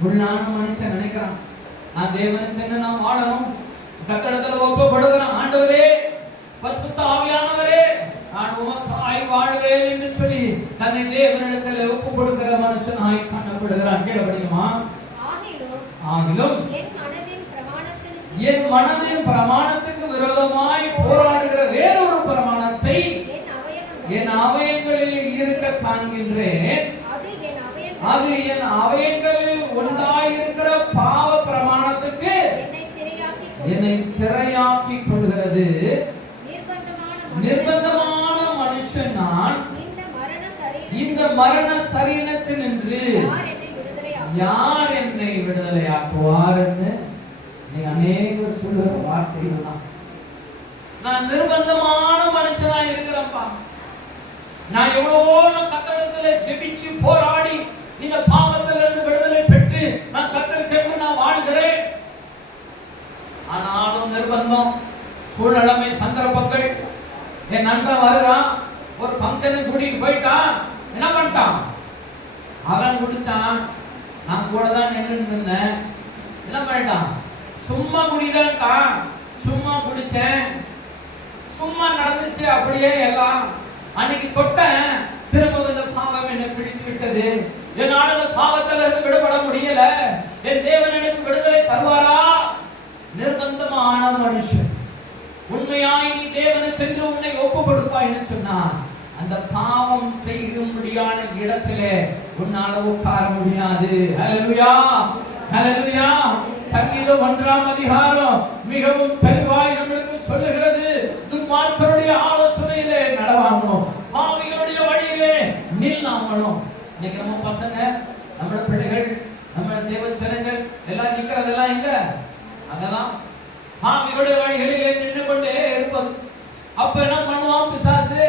உள்ளான மனுஷன் நினைக்கிறான், நான் தேவனுக்கு என்ன நான் வாழணும், கர்த்தரிடத்தில் ஒப்புக்கொடுக்கிறேன். ஆண்டவரே, பரிசுத்த ஆவியானவரே, நான் உமக்காய் வாழ்வேன் என்று சொல்லி தன்னை தேவனிடத்தில் ஒப்புக்கொடுக்கிற மனுஷனாய் காணப்படுகிறான். கீழே படிக்குமா? ஆகிலும் என் மனதின் பிரமாணத்துக்கு விரோதமாய் போராடுகிற வேறொரு பிரமாணத்தை என் அவயங்களில் இருக்க காண்கின்றேன். அது என் அவயங்களில் உண்டாயிருக்கிற பாவ பிரமாணத்துக்கு என்னை சிறையாக்கி கொள்கிறது. நிர்பந்தமான மனுஷன் நான். இந்த மரண சரீரத்தில் நின்று யார் என்னை விடுதலையாக்குவார் என்று அநேகர் சொல்லுகிற வார்த்தைகள் தான். நான் நிர்பந்தமான மனுஷனா இருக்கிறேன்ப்பா. நான் எவ்வளவோ கர்த்தரிடத்தில் ஜெபிச்சு போராடி இந்த பாவத்திலிருந்து விடுதலை பெற்று நான் கர்த்தருக்கு நான் வாழ்கிறேன். ஆனாலும் நிர்பந்தம், சூழ்நிலைமை, சந்தர்ப்பங்கள். என் நண்பன் வருகிறான், ஒரு ஃபங்க்ஷனுக்கு கூட்டிட்டு போயிட்டான். என்ன பண்ணிட்டான்? அவன் குடிச்சான், நான் கூட தான் நின்று இருந்தேன். என்ன பண்ணிட்டான்? சும்மா குடிடான்ட்டான். சும்மா குடிச்சேன், சும்மா நடந்துச்சு அப்படியே எல்லாம். அன்னைக்கு தொட்டேன், திரும்ப இந்த பாவம் என்னை பிடித்து விட்டது. என்னால் அந்த பாவத்தில் இருந்து விடுபட முடியல. என் தேவன் எனக்கு விடுதலை தருவாரா? நிர்பந்தமான மனுஷன். உண்மையாய் நீ தேவனுக்கு என்று உன்னை ஒப்பு கொடுப்பாய்ன்னு சொன்னான், அந்த பாவம் செய்யும்படியான இடத்திலே உன்னால உட்கார முடியாது. ஹல்லேலூயா, ஹல்லேலூயா. சங்கீதம் 1ஆம் அதிகாரம் மிகவும் தெளிவாய் நம்மளுக்கு சொல்லுகிறது, துன்மார்க்கருடைய ஆலோசனையிலே நடவாமலும் பாவிகளுடைய வழியிலே நில்லாமலும். இன்னைக்கு நம்ம பசங்க, நம்ம பிள்ளைகள், நம்ம தேவ ஜனங்கள் எல்லாம் நிக்கிறதெல்லாம் எங்க? அதெல்லாம் பாவிகளுடைய வழிகளிலே நின்று கொண்டே இருப்பது. அப்ப என்ன பண்ணுவான் பிசாசு?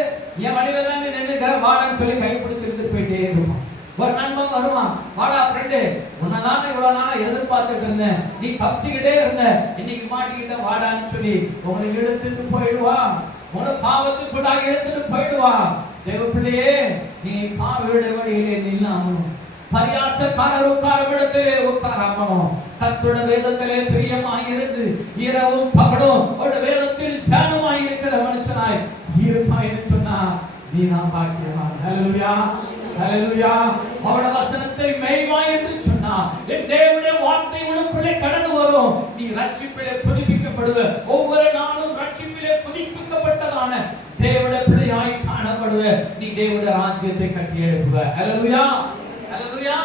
என் வழியில தான் நீ நின்னுக்கிற, வாடான்னு சொல்லி கை பிடிச்சு இழுத்துட்டு போயிட்டே இருப்பான். ஒரு நண்பன் வருவான், வாடா ஃப்ரெண்டு, உன்னதானே இவ்வளவு நாளா எதிர்பார்த்துட்டு இருந்தேன், நீ தப்பிச்சுக்கிட்டே இருந்த, இன்னைக்கு மாட்டிக்கிட்ட, வாடான்னு சொல்லி உங்களை இழுத்துட்டு போயிடுவான். உன பாவத்துக்குள்ளா இழுத்துட்டு போயிடுவான். தேவ பிள்ளையே, நீ பாவிகளுடைய வழியிலே நில்லாமலும் பரியாசக்காரர் உட்காரும் இடத்திலே உட்காராமலும் கர்த்தருடைய வேதத்திலே பிரியமாயிருந்து இரவும் பகலும் அவருடைய வேதத்தில் தியானமாயிருக்கிற மனுஷனாய் இருப்பாய்ன்னு சொன்னா நீ நான் பாக்கியவான். ஹல்லேலூயா, ஹல்லேலூயா. அவருடைய வசனத்தை மெய்வாய் என்று சொன்னா என் தேவனுடைய வார்த்தை உனக்குள்ளே கடந்து வரும். நீ ரட்சிப்பிலே புதுப்பிக்கப்படுவ. ஒவ்வொரு நாளும் ரட்சிப்பிலே புதுப்பிக்கப்பட்டதான தேவனுடைய பிள்ளையாய் காணப்படுவ. நீ தேவனுடைய ராஜ்யத்தை கட்டி எழுப்புவ. ஹல்லேலூயா, ஹல்லேலூயா.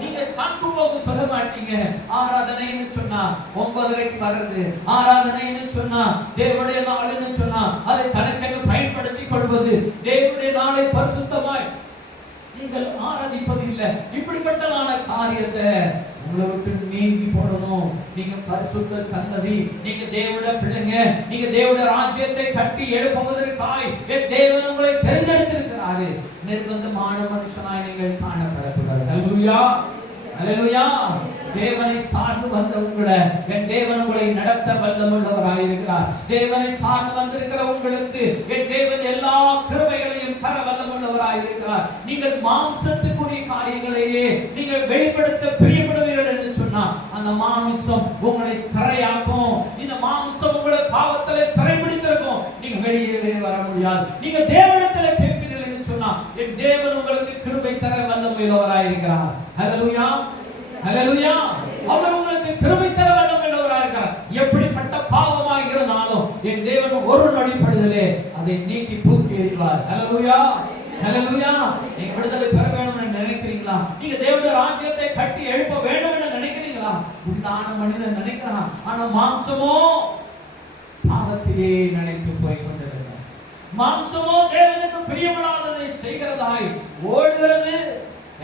நீங்க சாக்கும்போது சொல்ல மாட்டீங்க. ஆராதனைன்னு சொன்னா 9:30க்கு வர்றது, ஆராதனைன்னு சொன்னா தேவனுடைய நாள்னு சொன்னா அதை தனக்கென்று பயன்படுத்திக் கொள்வது, தேவனுடைய நாளை பரிசுத்தமாய் நீங்கள் ஆராதிப்பது இல்லை. இப்படிப்பட்டதான காரியத்தை உங்களை விட்டு நீங்கி போடணும். நீங்க பரிசுத்த சந்ததி, நீங்க தேவனுடைய பிள்ளைங்க, நீங்க தேவனுடைய ராஜ்யத்தை கட்டி எழுப்புவதற்காய் தேவன் உங்களை தேர்ந்தெடுத்திருக்கிறாரு. நிர்பந்தமான மனுஷனாய் நீங்கள் காணப்படக்கூடாது. ஹல்லேலூயா, ஹல்லேலூயா. தேவனை சார்ந்து வந்த உங்களை என் தேவன் உங்களை நடத்த வல்லமுள்ளவராயிருக்கிறார். தேவனை சார்ந்து வந்திருக்கிற உங்களுக்கு என் தேவன் எல்லா கிருபைகளையும் தர வல்லமுள்ளவராயிருக்கிறார். நீங்கள் மாம்சத்துக்குரிய காரியங்களையே நீங்கள் வெளிப்படுத்த பிரியப்படுவீர்கள் என்று சொன்னா அந்த மாம்சம் உங்களை சிறையாக்கும். இந்த மாம்சம் உங்களை பாவத்திலே சிறைபிடித்திருக்கும். நீங்க வெளியே வர முடியாது. நீங்க தேவனிடத்திலே கேட்பீர்கள் என்று சொன்னா என் தேவன் உங்களுக்கு கிருபை தர வல்லமுள்ளவராயிருக்கிறார். ஹல்லேலூயா, ஹல்லேலூயா. அவர் உங்களுக்கு கிருபை தர வல்லமுள்ளவராயிருக்கிறார். நாட்களிலே அதை நீக்கி தூக்கி எறிவார். ஹல்லேலூயா, ஹல்லேலூயா. நீங்க விடுதலை பெற வேணும்னு நினைக்கிறீங்களா? நீங்க தேவனுடைய ராஜ்யத்தை கட்டி எழுப்ப வேணும்னு நினைக்கிறீங்களா? உண்டான மனிதன் நினைக்கிறான், ஆனா மாம்சமோ பாவத்தையே நினைத்து போய் கொண்டிருக்கிறார். மாம்சமோ தேவனுக்கு பிரியமில்லாததை செய்கிறதாய் ஓடுகிறது.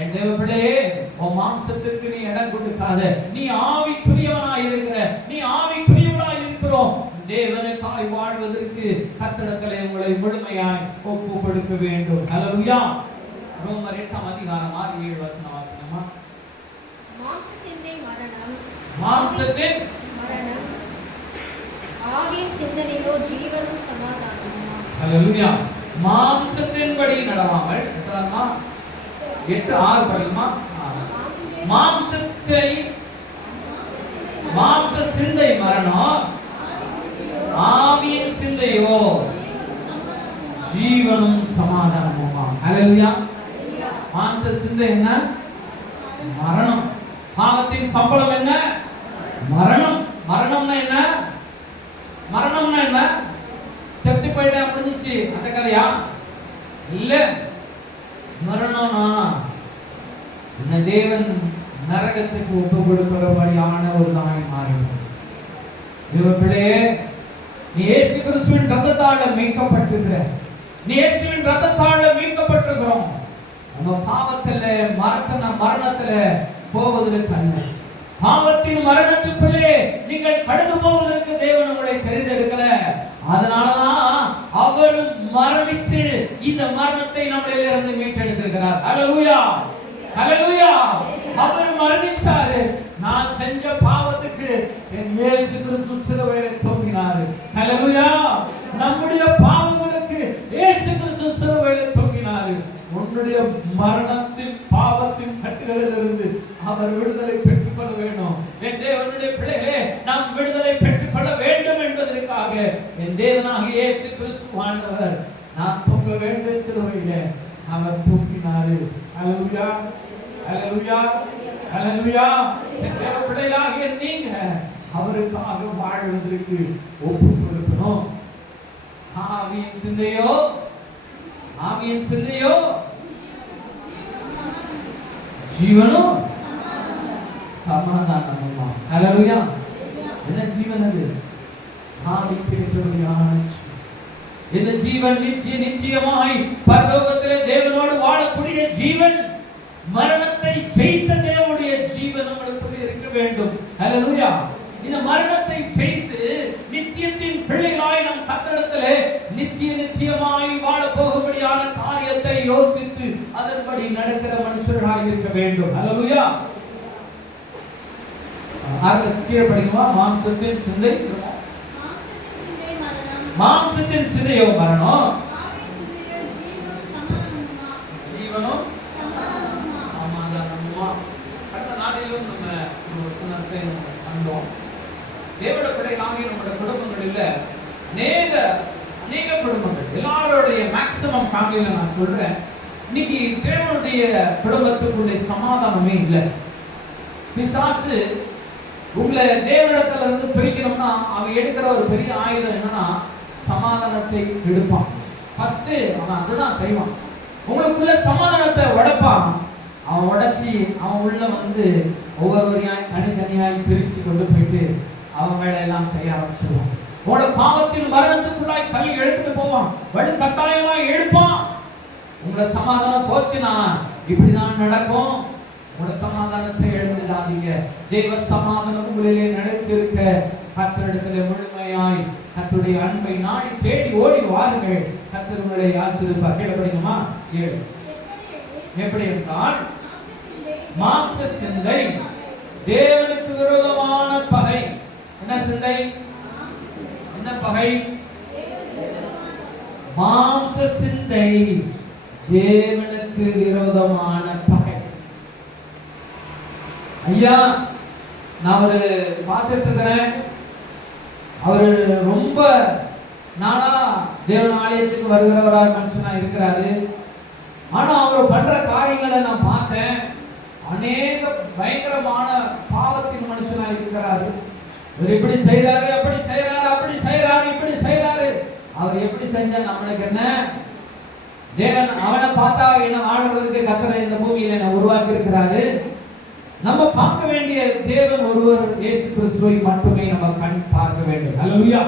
என் தேவ பிள்ளையே, உன் மாம்சத்துக்கு நீ இடம் கொடுக்காத. நீ ஆவிக்குரியவனாய் இருக்கிற, நீ ஆவிக்குரியவனாய் இருக்கிறோம். தேவனுக்காய் வாழ்வதற்கு கர்த்தரிடத்திலே உங்களை முழுமையாய் ஒப்பு கொடுக்க வேண்டும். ஹல்லேலூயா. ரோமர் 8 அதிகாரம் 6-7 வசனம் வாசிக்கலாமா? மாம்சத்தின் மரணம், மாம்சத்தின் மரணம், ஆவியின் சிந்தனையோ ஜீவனும் சமாதானமும். ஹல்லேலூயா. மாம்சத்தின்படி நடவாமல், எத்தனாமா? 8:6 படிக்குமா? மாம்சத்தை, மாம்ச சிந்தை மரணம், ஆவியின் சிந்தையோ ஜீவனும் சமாதானமுமா. ஹல்லேலூயா. மாம்ச சிந்தை என்ன? மரணம். பாவத்தின் சம்பளம் என்ன? மரணம். மரணம்னா என்ன? மரணம்னா என்ன? செத்து போயிட்டா முடிஞ்சிச்சு அந்த கதையா? இல்ல. மரணம்னா இந்த தேவன் நரகத்துக்கு ஒப்பு கொடுக்கிறபடியான ஒரு நாய் மாறிடும். தேவப்பிள்ளை, நீ இயேசு கிறிஸ்துவின் ரத்தத்தால மீட்கப்பட்டிருக்கிற, நீ இயேசுவின் ரத்தத்தால மீட்கப்பட்டிருக்கிறோம். நம்ம பாவத்துல மரணத்துல போவதற்கு அல்ல, பாவத்தின் மரணத்துக்குள்ளே நீங்கள் கடந்து போவதற்கு தேவன் உங்களை தெரிந்தெடுக்கல. அதனாலதான் அவர் மரணிச்சு இந்த மரணத்தை நம்மளிலிருந்து மீட்டெடுத்திருக்கிறார். ஹல்லேலூயா, ஹல்லேலூயா. அவர் மரணிச்சாரு. நான் செஞ்ச பாவத்துக்கு என் இயேசு கிறிஸ்து சிலுவையிலே தொங்கினார். ஹல்லேலூயா. நம்முடைய பாவங்களுக்கு இயேசு கிறிஸ்து சிலுவையிலே தொங்கினார். உன்னுடைய மரணத்தின் பாவத்தின் கட்டுகளிலிருந்து அவர் விடுதலை பெற்றுக் கொள்ள வேண்டும். என் தேவனுடைய பிள்ளைகளே, நாம் விடுதலை பெற்றுக் கொள்ள வேண்டும் என்பதற்காக என் தேவனாகிய இயேசு கிறிஸ்துவானவர் நான் தொங்க வேண்டிய சிலுவையிலே அவர் தூக்கினார். ஹல்லேலூயா, ஹல்லேலூயா, ஹல்லேலூயா. என் தேவ பிள்ளைகளாகிய நீங்க அவருக்காக வாழ்வதற்கு ஒப்பு கொடுக்கணும். ஆவியின் சிந்தையோ, ஆவியின் சிந்தையோ ஜீவனும் சமாதானமுமா. ஹல்லேலூயா. என்ன ஜீவன் அது? ஆவிக்கேற்றபடியான இந்த ஜீவன் நிச்சயமாய் பரலோகத்திலே தேவனோடு வாழக்கூடிய ஜீவன். மரணத்தை ஜெயித்த தேவனுடைய ஜீவன் நம்மளுக்குள்ளே இருக்க வேண்டும். ஹல்லேலூயா. இந்த மரணத்தை ஜெயித்து நித்தியத்தின் பிள்ளைகளாய் நம் கர்த்தரிடத்திலே நித்தியமாய் வாழ போகும்படியான காரியத்தை யோசித்து அதன்படி நடக்கிற மனுஷர்களாய் இருக்க வேண்டும். ஹல்லேலூயா. கீழே படிக்குமா? மாம்சத்தின் சிந்தை, மாம்சத்தின் சிந்தையோ மரணம், ஜீவனும் சமாதானமுமா. அடுத்த நாளிலும் நம்ம ஒரு வசனத்தை கண்டோம். தேவனுடைய பிள்ளைகளாகிய நம்முடைய குடும்பங்களில் அநேக குடும்பங்கள், எல்லாருடைய மேக்சிமம் ஃபேமிலியில நான் சொல்றேன், இன்னைக்கு தேவனுடைய குடும்பத்துக்குள்ளே சமாதானமே இல்லை. பிசாசு உங்களை தேவனிடத்துல இருந்து பிரிக்கணும்னா அவன் எடுக்கிற ஒரு பெரிய ஆயுதம் என்னன்னா சமாதானத்தை எடுப்பான். ஃபர்ஸ்ட் அவன் அதுதான் செய்வான். உங்களுக்குள்ள சமாதானத்தை உடைப்பான். அவன் உடைச்சி அவன் உள்ள வந்து ஒவ்வொருவரையாய் தனித்தனியாய் பிரிச்சு கொண்டு போயிட்டு அவன் வேலையெல்லாம் செய்ய ஆரம்பிச்சிருவான். உங்களோட பாவத்தின் மரணத்துக்குள்ளாய் தள்ளி எடுத்துட்டு போவான். வடு கட்டாயமாய் எடுப்பான். உங்களை சமாதானம் போச்சுன்னா இப்படிதான் நடக்கும். உங்களோட சமாதானத்தை எழுந்துடாதீங்க. தெய்வ சமாதானம் உங்களிலே நிலைத்திருக்க கர்த்தரிடத்திலே முழுமையாய் கர்த்தருடைய அன்பை நாடி தேடி ஓடி வாருங்கள். கர்த்தர் உங்களை ஆசீர்வதிப்பார். கேள படிக்குமா? 7. எப்படி என்றால் மாம்ச சிந்தை தேவனுக்கு விரோதமான பகை. என்ன சிந்தை? என்ன பகை? மாம்ச சிந்தை தேவனுக்கு விரோதமான பகை. ஐயா, நான் ஒரு பார்த்துட்டு இருக்கிறேன். அவரு ரொம்ப நாளா தேவன் ஆலயத்துக்கு வருகிறவரா மனுஷனா இருக்கிறாரு. ஆனா அவர் பண்ற காரியங்களை நான் பார்த்தேன். அநேக பயங்கரமான பாவத்தின் மனுஷனா இருக்கிறாரு. இவர் இப்படி செய்யறாரு, அப்படி செய்யறாரு, அப்படி செய்யறாரு, இப்படி செய்யறாரு. அவர் எப்படி செஞ்சா நம்மளுக்கு என்ன? தேவன் அவனை பார்த்தா என்ன ஆளுவதற்கு கர்த்தர் இந்த பூமியில என்ன உருவாக்கி இருக்கிறாரு. நம்ம பார்க்க வேண்டிய தேவன் ஒருவர் இயேசு கிறிஸ்துவை மட்டுமே நம்ம கண் பார்க்க வேண்டும். ஹல்லேலூயா.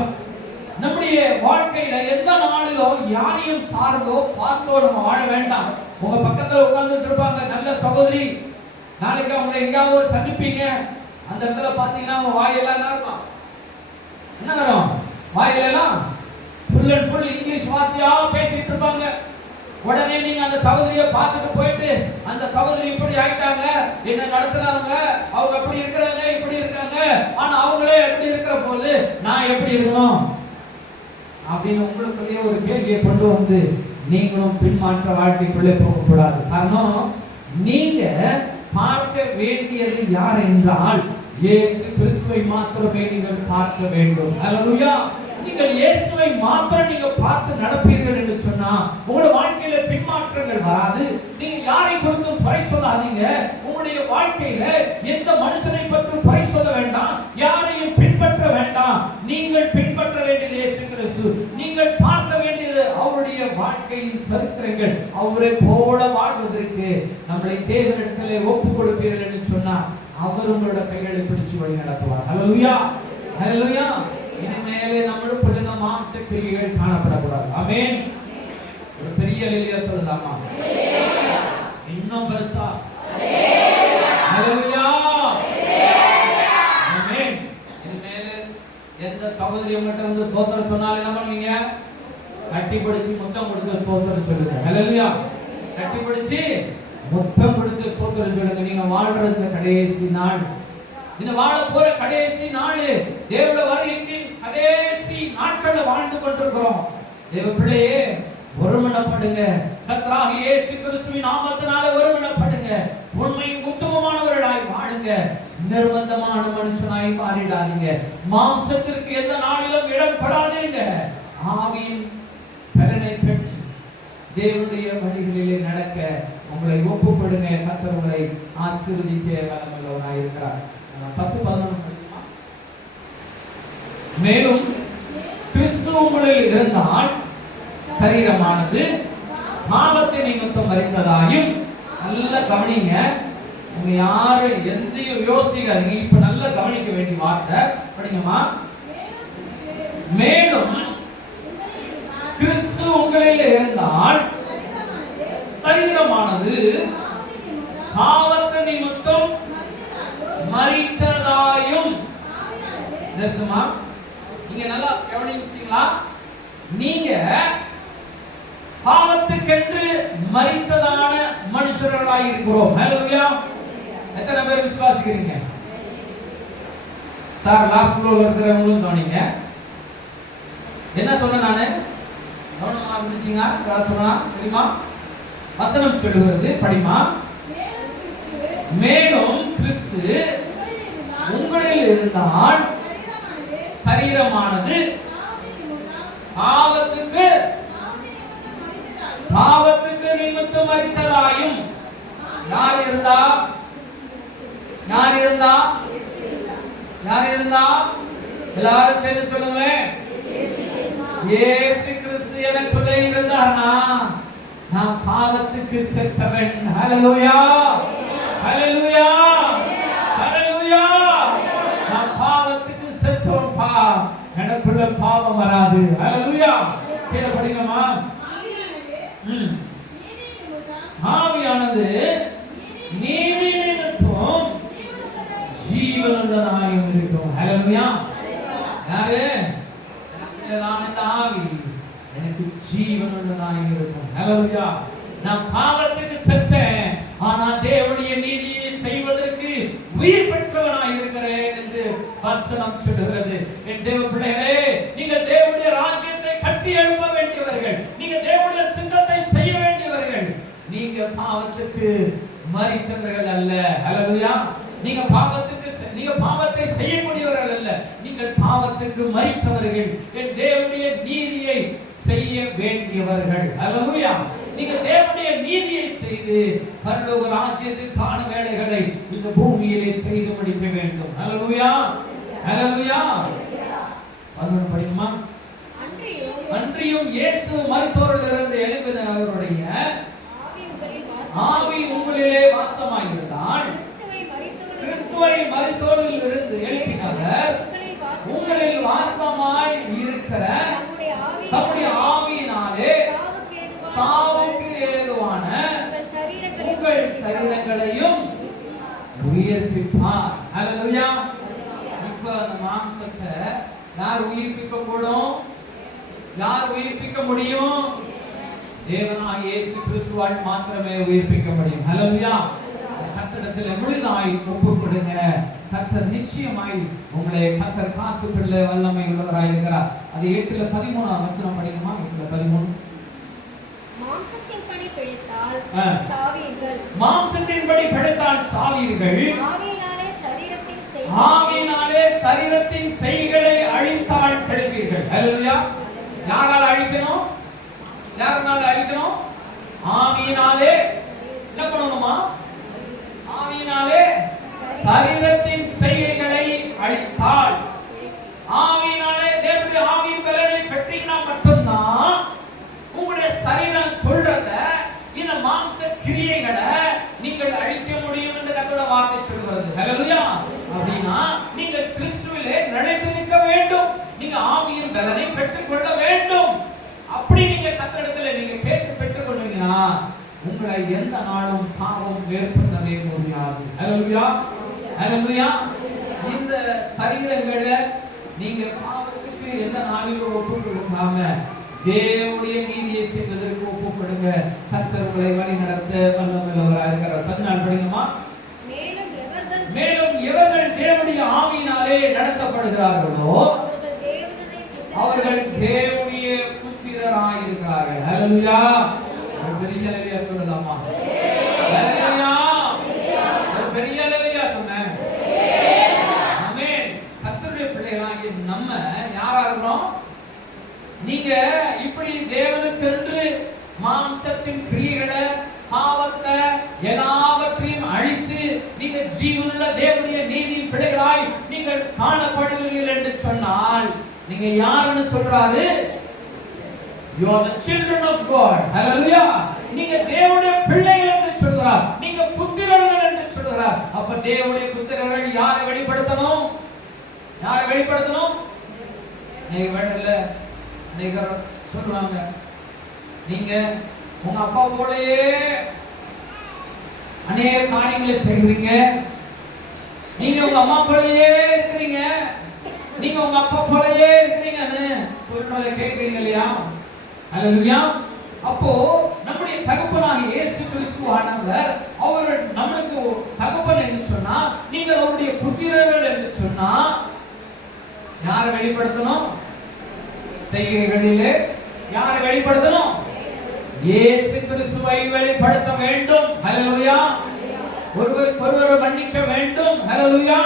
நம்முடைய வாழ்க்கையில எந்த நாளிலும் யாரையும் சார்ந்தோ பார்த்தோ நம்ம வாழ வேண்டாம். உங்க பக்கத்துல உட்கார்ந்துட்டு இருப்பாங்க நல்ல சகோதரி, நாளைக்கு அவங்க எங்கேயாவது ஒரு சந்திப்பீங்க, அந்த இடத்துல பாத்தீங்கன்னா அவங்க வாயெல்லாம் என்ன இருக்கும்? என்ன வரும்? வாயிலெல்லாம் ஃபுல் அண்ட் ஃபுல் இங்கிலீஷ் வார்த்தையா பேசிட்டு இருப்பாங்க. உடனே நீங்க அந்த சகோதரியை பார்த்துட்டு போயிட்டு, அந்த சகோதரி இப்படி ஆயிட்டாங்க, என்ன நடத்துறாங்க, அவங்க அப்படி இருக்கிறாங்க இப்படி இருக்காங்க, ஆனா அவங்களே எப்படி இருக்கிற போது நான் எப்படி இருக்கணும் அப்படின்னு உங்களுக்குள்ளேயே ஒரு கேள்வியை கொண்டு வந்து நீங்களும் பின்மாற்ற வாழ்க்கைக்குள்ளே போகக்கூடாது. காரணம், நீங்க பார்க்க வேண்டியது யார் என்றால் இயேசு கிறிஸ்துவை மாத்திரமே நீங்கள் பார்க்க வேண்டும். ஹல்லேலூயா. நீங்கள் இயேசுவை மாத்திரம் நீங்க பார்த்து நடப்பீர்கள் என்று சொன்னா உங்களுடைய வாழ்க்கையில பின்மாற்றங்கள் வராது. நீங்க யாரை குறித்தும் குறை சொல்லாதீங்க. உங்களுடைய வாழ்க்கையில எந்த மனுஷனை பற்றி குறை சொல்ல வேண்டாம், யாரையும் பின்பற்ற வேண்டாம். நீங்கள் பின்பற்ற வேண்டியது இயேசு கிறிஸ்து. நீங்கள் பார்க்க வேண்டியது அவருடைய வாழ்க்கையின் சரித்திரங்கள். அவரை போல வாழ்வதற்கு நம்மளை தேவனிடத்திலே ஒப்புக் கொடுப்பீர்கள் என்று சொன்னா அவர் உங்களோட கைகளை பிடிச்சு வழி நடத்துவார். ஹல்லேலூயா. ஹல்லேலூயா. இனிமேலே நம்மளுக்குள்ள இந்த மாம்ச கிரியைகள் காணப்படக்கூடாது. ஆமென். ஒரு பெரிய ஹல்லேலூயா சொல்லலாமா? இன்னும் பெருசா ஹல்லேலூயா. ஆமென். இனிமேலே எந்த சகோதரி உங்கள்கிட்ட வந்து ஸ்தோத்திரம் சொன்னாலும் என்ன பண்ணுவீங்க? கட்டி பிடிச்சு முத்தம் கொடுத்து ஸ்தோத்திரம் சொல்லுங்க. ஹல்லேலூயா. கட்டி பிடிச்சு முத்தம் கொடுத்து ஸ்தோத்திரம் சொல்லுங்க. நீங்க வாழ்றது கடைசி நாள், இந்த வாழ போற கடைசி நாள், தேவனுடைய வருகையின் கடைசி நாட்கள்ல வாழ்ந்து கொண்டிருக்கிறோம். தேவ பிள்ளையே, ஒருமனப்படுங்க. கர்த்தராகிய இயேசு கிறிஸ்துவின் நாமத்தினால ஒருமனப்படுங்க. உண்மையும் உத்தமமானவர்களாய் வாழுங்க. நிர்பந்தமான மனுஷனாய் மாறிடாதீங்க. மாம்சத்திற்கு எந்த நாளிலும் இடம் கொடாதீங்க. ஆவியின் பலனை பெற்று தேவனுடைய வழிகளிலே நடக்க உங்களை ஒப்புப்படுங்க. கர்த்தர் உங்களை ஆசீர்வதிக்க வல்லவராய் இருக்கிறார். 10:11 படிக்குமா? மேலும் கிறிஸ்து உங்களில் இருந்தால் சரீரமானது பாவத்தை நிமித்தம் மரித்ததாயும், நல்ல கவனிங்க, உங்க யாரு எந்தையும் யோசிக்காதீங்க. இப்ப நல்ல கவனிக்க வேண்டிய வார்த்தை படிங்கம்மா. மேலும் கிறிஸ்து உங்களில் இருந்தால் சரீரமானது பாவத்தை நிமித்தம் மரித்ததாயும். நிறுத்துமா? நீங்க நல்லா கவனிச்சீங்களா? நீங்க பாவத்துக்கென்று மரித்ததான மனுஷர்களாய் இருக்கிறோம். ஹல்லேலூயா. எத்தனை பேர் விசுவாசிக்கிறீங்க? சார் லாஸ்ட் ஃப்ளோர்ல இருக்கிறவங்களும் கவனிங்க. என்ன சொன்னேன் நானு? கவனமா இருந்துச்சுங்க? யார் சொன்னா தெரியுமா? வசனம் சொல்லுகிறது, படிமா. மேலும் கிறிஸ்து உங்களில் இருந்தால் சரீரமானது பாவத்துக்கு நிமித்தம் மரித்ததாயும். யார் இருந்தா? யார் இருந்தா? யார் இருந்தா? எல்லாரும் சேர்ந்து சொல்லுங்களேன். இயேசு கிறிஸ்து எனக்குள்ளே இருந்தார்னா நான் பாவத்துக்கு செத்தவன். ஹல்லேலூயா. ஹல்லேலூயா. ஹல்லேலூயா. நான் பாவத்துக்கு செத்தவன்பா. எனக்குள்ள பாவம் வராது. ஹல்லேலூயா. கீழ படிங்கம்மா. ஆவியானது நீதி நிமித்தம் ஜீவனுள்ளதாயும் இருக்கும். ஹல்லேலூயா. யாரு? நான் இந்த ஆவி எனக்கு ஜீவனுள்ளதாயும் இருக்கும். ஹல்லேலூயா. நான் பாவத்துக்கு செத்தேன், ஆனா தேவனுடைய நீதியை செய்வதற்கு உயிர் பெற்றவனாய் இருக்கிறேன் என்று வசனம் சொல்கிறது. என் தேவ பிள்ளைகளே, நீங்கள் தேவனுடைய ராஜ்யத்தை கட்டி எழுப்ப வேண்டியவர்கள், நீங்க தேவனுடைய சித்தத்தை செய்ய வேண்டியவர்கள். நீங்க பாவத்துக்கு மரித்தவர்கள் அல்ல. ஹல்லேலூயா. நீங்க பாவத்தை செய்யக்கூடியவர்கள் அல்ல, நீங்கள் பாவத்துக்கு மரித்தவர்கள். என் தேவனுடைய நீதியை செய்ய வேண்டியவர்கள். ஹல்லேலூயா. நீங்க தேவனுடைய நீதியை செய்து பரலோக ராஜ்யத்துக்கான வேலைகளை இந்த பூமியிலே செய்து முடிக்க வேண்டும். ஹல்லேலூயா. ஹல்லேலூயா. 11 படிக்குமா? அன்றியும் மறுபடியும் இயேசு மரித்தோரிலிருந்து எழும்பினவருடைய ஆவி உங்களிலே வாசமாயிருந்தால் கிறிஸ்துவை மரித்தோரில் இருந்து எழுப்பினவர் உங்களில் வாசமாய் இருக்கிற தம்முடைய ஆவியினாலே சாவுக்கு ஏதுவான உங்கள் சரீரங்களையும் உயிர்ப்பிப்பார். ஹல்லேலூயா. இப்ப அந்த மாம்சத்தை யார் உயிர்ப்பிக்க கூடும்? யார் உயிர்ப்பிக்க முடியும்? தேவனாகிய இயேசு கிறிஸ்துவால் மாத்திரமே உயிர்ப்பிக்க முடியும். ஹல்லேலூயா. கர்த்தரிடத்தில் முழுதாய் ஒப்புக்கொடுங்க. கர்த்தர் நிச்சயமாய் உங்களை கர்த்தர் காத்துக்கொள்ள வல்லமை உள்ளவராய் இருக்கிறார். அது 8:13 வசனம் படிக்குமா? 8:13. மாம்சத்தின்படி பிழைத்தால் சாவீர்கள். மாம்சத்தின்படி பிழைத்தால் சாவீர்கள். ஆவியினாலே சரீரத்தின் செய்களை அழித்தால் பிழைப்பீர்கள். ஹல்லேலூயா. யாரால அழிக்கணும்? யாரால அழிக்கணும்? ஆவியினாலே. என்ன பண்ணணுமா? ஆவியினாலே சரீரத்தின் செய்கைகளை அழித்தால். ஆவியினாலே தேவனுடைய ஆவியின் பலனை பெற்றீங்கன்னா மட்டும்தான் உங்களுடைய சரீரம் சொல்றத இந்த மாம்ச கிரியைகளை நீங்கள் அழிக்க முடியும் என்று கர்த்தருடைய வார்த்தை சொல்கிறது. ஹல்லேலூயா. அப்படினா நீங்கள் கிறிஸ்துவிலே நிலைத்து நிற்க வேண்டும். நீங்க ஆவியின் பலனை பெற்றுக் கொள்ள வேண்டும். அப்படி நீங்க கர்த்தரிடத்தில் நீங்க கேட்டு பெற்றுக் கொள்வீங்கன்னா உங்களை எந்த நாளும் பாவம் வேறுபடுத்தவே முடியாது. ஹல்லேலூயா. ஹல்லேலூயா. இந்த சரீரங்களை நீங்க பாவத்துக்கு எந்த நாளிலும் ஒப்பு கொடுக்காம தேவனுடைய நீதியை செய்வதற்கு ஒப்புக்கொடுங்க. கர்த்தர் உங்களை வழி நடத்த வல்லமையுள்ளவராய் இருக்கிறார். 14 படிக்குமா? மேலும் எவர்கள் தேவனுடைய ஆவியினாலே நடத்தப்படுகிறார்களோ அவர்கள் தேவனுடைய புத்திரராய் இருக்கிறார்கள். ஹல்லேலூயா. ஒரு பெரிய ஹல்லேலூயா சொல்லலாமா? ஹல்லேலூயா. ஒரு பெரிய ஹல்லேலூயா சொன்னேன். ஆமென். கர்த்தருடைய பிள்ளைகளாகிய நம்ம யாரா இருக்கிறோம்? நீங்க இப்படி தேவனுக்கென்று மாம்சத்தின் கிரியைகளை பாவத்தை எல்லாவற்றையும் அழித்து நீங்க ஜீவனுள்ள தேவனுடைய நீதியின் பிள்ளைகளாய் நீங்கள் காணப்படுவீர்கள் என்று சொன்னால் நீங்க யாருன்னு சொல்றாரு? You are the children of God. Hallelujah. நீங்க தேவனுடைய பிள்ளைகள் என்று சொல்றார். நீங்க புத்திரர்கள் என்று சொல்றார். அப்ப தேவனுடைய புத்திரர்கள் யாரை வெளிப்படுத்தணும்? யாரை வெளிப்படுத்தணும்? நீங்க சொல்லுவாங்க, நீங்க உங்க அப்பா போலயே அநேக காரியங்களை செய்வீங்க, நீங்க உங்க அம்மா போலயே இருக்கிறீங்க, நீங்க உங்க அப்பா போலயே இருக்கிறீங்கன்னு சொல்றத கேட்கிறீங்க இல்லையா? ஹல்லேலூயா. அப்போ நம்முடைய தகப்பனாகிய இயேசு கிறிஸ்துவானவர் அவர் நம்மளுக்கு தகப்பன் என்று சொன்னா நீங்கள் அவருடைய புத்திரர்கள் என்று சொன்னா யாரை வெளிப்படுத்தணும்? செய்கைகளிலே யாரை வெளிப்படுத்தணும்? இயேசு கிறிஸ்துவை வெளிப்படுத்த வேண்டும். ஹல்லேலூயா. ஒருவர் மன்னிக்க வேண்டும். ஹல்லேலூயா.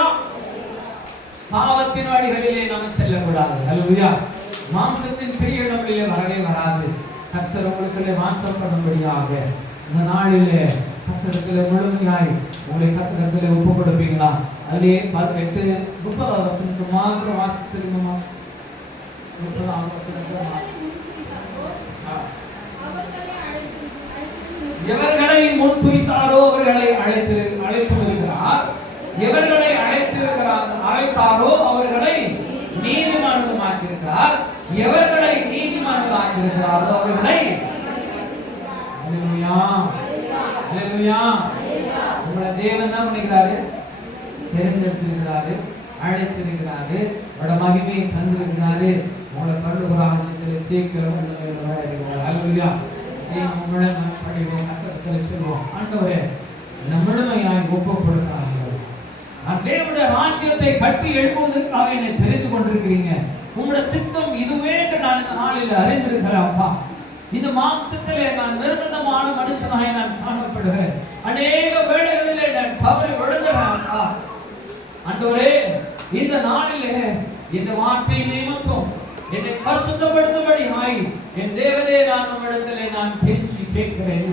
பாவத்தின் வழிகளிலே நாம் செல்லக்கூடாது. ஹல்லேலூயா. மாம்சத்தின் கிரியைகள் நம்மிலே வரவே வராது. கர்த்தர் உங்களுக்குள்ளே வாசம் பண்ணும்படியாக இந்த நாளிலே கர்த்தருக்குள்ளே முழுமையாய் உங்களை கர்த்தரிடத்திலே ஒப்பு கொடுப்பீங்களா? அதிலே 18 30 வசனத்துக்கு மாத்திரம் வாசிச்சிருக்கோமா? 30 வசனத்துக்கு எவர்களை முன்குறித்தாரோ அவர்களை அழைத்திருக்கிறார். எவர்களை அழைத்தாரோ அவர்களை நீதிமான்களாக்கியிருக்கிறார். எவர்களை நீதிமான்களாக்கியிருக்கிறாரோ அவர்களை ஹல்லேலூயா. ஹல்லேலூயா. உங்களை தேவன் என்ன பண்ணிக்கிறாரு? தெரிந்தெடுத்திருக்கிறாரு, அழைத்திருக்கிறாரு, அவரோட மகிமையை தந்திருக்கிறாரு. உங்களை பரலோக ராஜ்யத்திலே சேர்க்கிறவர். ஹல்லேலூயா. உங்களை படிவோம், கர்த்தரை சொல்வோம், ஆண்டவரே நம்மளுமையாய் ஒப்புக்கொடுக்கிறாங்க. தேவனுடைய ராஜ்யத்தை கட்டி எழுப்புவதற்காக என்னை தெரிந்து கொண்டிருக்கிறீங்க. உங்களுடைய சித்தம் இதுவே என்று நான் இந்த நாளில் அறிந்திருக்கிறேன். அப்பா, இந்த மாம்சத்திலே நான் நிர்பந்தமான மனுஷனாய் நான் காணப்படுகிறேன். அநேக வேளைகளிலே நான் தவறி விழுகிறேன். ஆண்டவரே, இந்த நாளிலே இந்த வார்த்தை நிமித்தம் என்னை பரிசுத்தப்படுத்தும்படியாய் என் தேவனே நான் உம்மிடத்திலே நான் பேசி கேட்கிறேன்.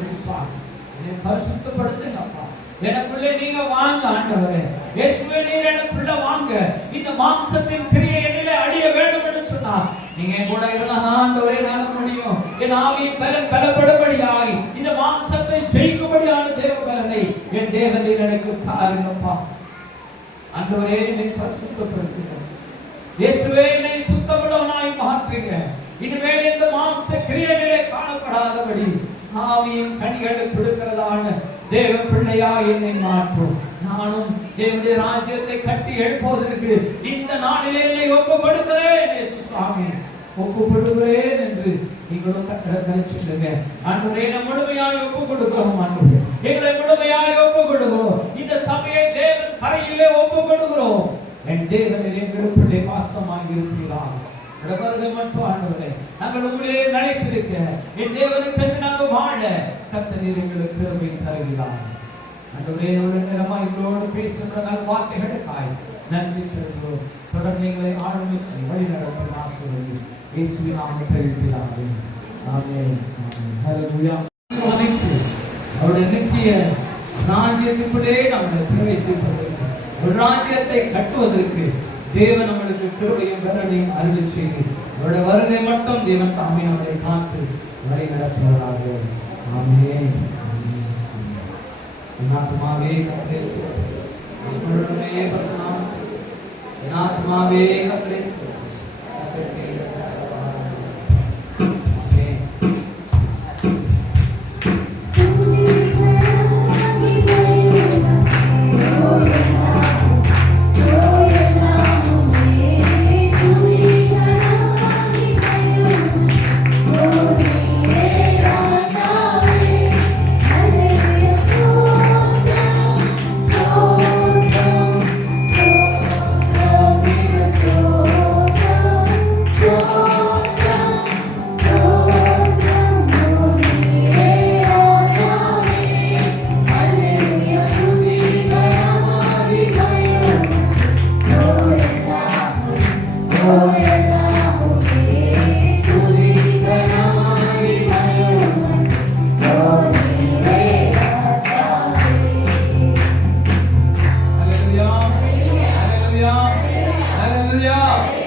என்னை பரிசுத்தப்படுத்துங்க அப்பா. எனக்குள்ளே நீங்க வாங்க ஆண்டவரே. இயேசுவே, நீர் எனக்குள்ள வாங்க. இந்த மாம்சத்தின் கிரியை என்னிலே அழிய வேண்டும் என்று சொன்னார். நீங்க கூட இருந்தா ஆண்டவரே நான் முடியும். என் ஆவியை பலப்படும்படியாய் இந்த மாம்சத்தை ஜெயிக்கும்படியான தேவ பலனை என் தேவனே எனக்கு தாருங்கப்பா. ஆண்டவரே என்னை பரிசுத்தப்படுத்துங்க. இயேசுவே என்னை சுத்தமுள்ளவனாய் மாற்றுங்க. இனிமேல் இந்த மாம்ச கிரியைகளே காணப்படாதபடி ஆவியின் கனிகளை கொடுக்கிறதான தேவ பிள்ளையா என்னை மாற்றும். நானும் தேவனுடைய ராஜ்யத்தை கட்டி எழுப்புவதற்கு இந்த நாளிலே என்னை ஒப்பு கொடுக்கிறேன். இயேசு சுவாமி ஒப்பு கொடுக்கிறேன் என்று நீங்களும் கட்டளை சொல்லுங்க. ஆண்டவரே நாம் முழுமையாய் ஒப்பு கொடுக்கிறோம். ஆண்டவரே எங்களை முழுமையாய் ஒப்பு கொடுக்கிறோம். இந்த சபையை தேவன் கரையிலே ஒப்பு கொடுக்கிறோம். என் தேவனே எங்களுக்குள்ளே வாசமாகி இருக்கிறார். கடவுளை மட்டும் ஆண்டவரே நாங்கள் உங்களே நினைத்திருக்க என் தேவனுக்கு நாங்கள் வாழ கர்த்தர் எங்களுக்கு கிருபை தருகிறார். ஆண்டவரே ஒரு நேரமா எங்களோடு பேசுகிற நல் வார்த்தைகளுக்காய் நன்றி சொல்கிறோம். தொடர்ந்து எங்களை ஆளுமை சொல்லி வழி நடத்தும் ஆசீர்வதி இயேசுவின் நாமத்தில் பிதாவே ஆமென். ஹல்லேலூயா. அவருடைய நித்திய ராஜ்யத்துக்குள்ளே நாங்கள் பிரவேசிப்பதற்கு ஒரு ராஜ்யத்தை கட்டுவதற்கு தேவன் நம்மளுக்கு கிருபையும் கருணையும் அருள் செய்து அவருடைய வருகை மட்டும் தேவன் தாமே நம்மளை காத்து வழி நடத்துவதாக. ஆமென். ஆத்மாவே கர்த்தரை ஸ்தோத்திரம். ஆத்மாவே கர்த்தரை Hallelujah.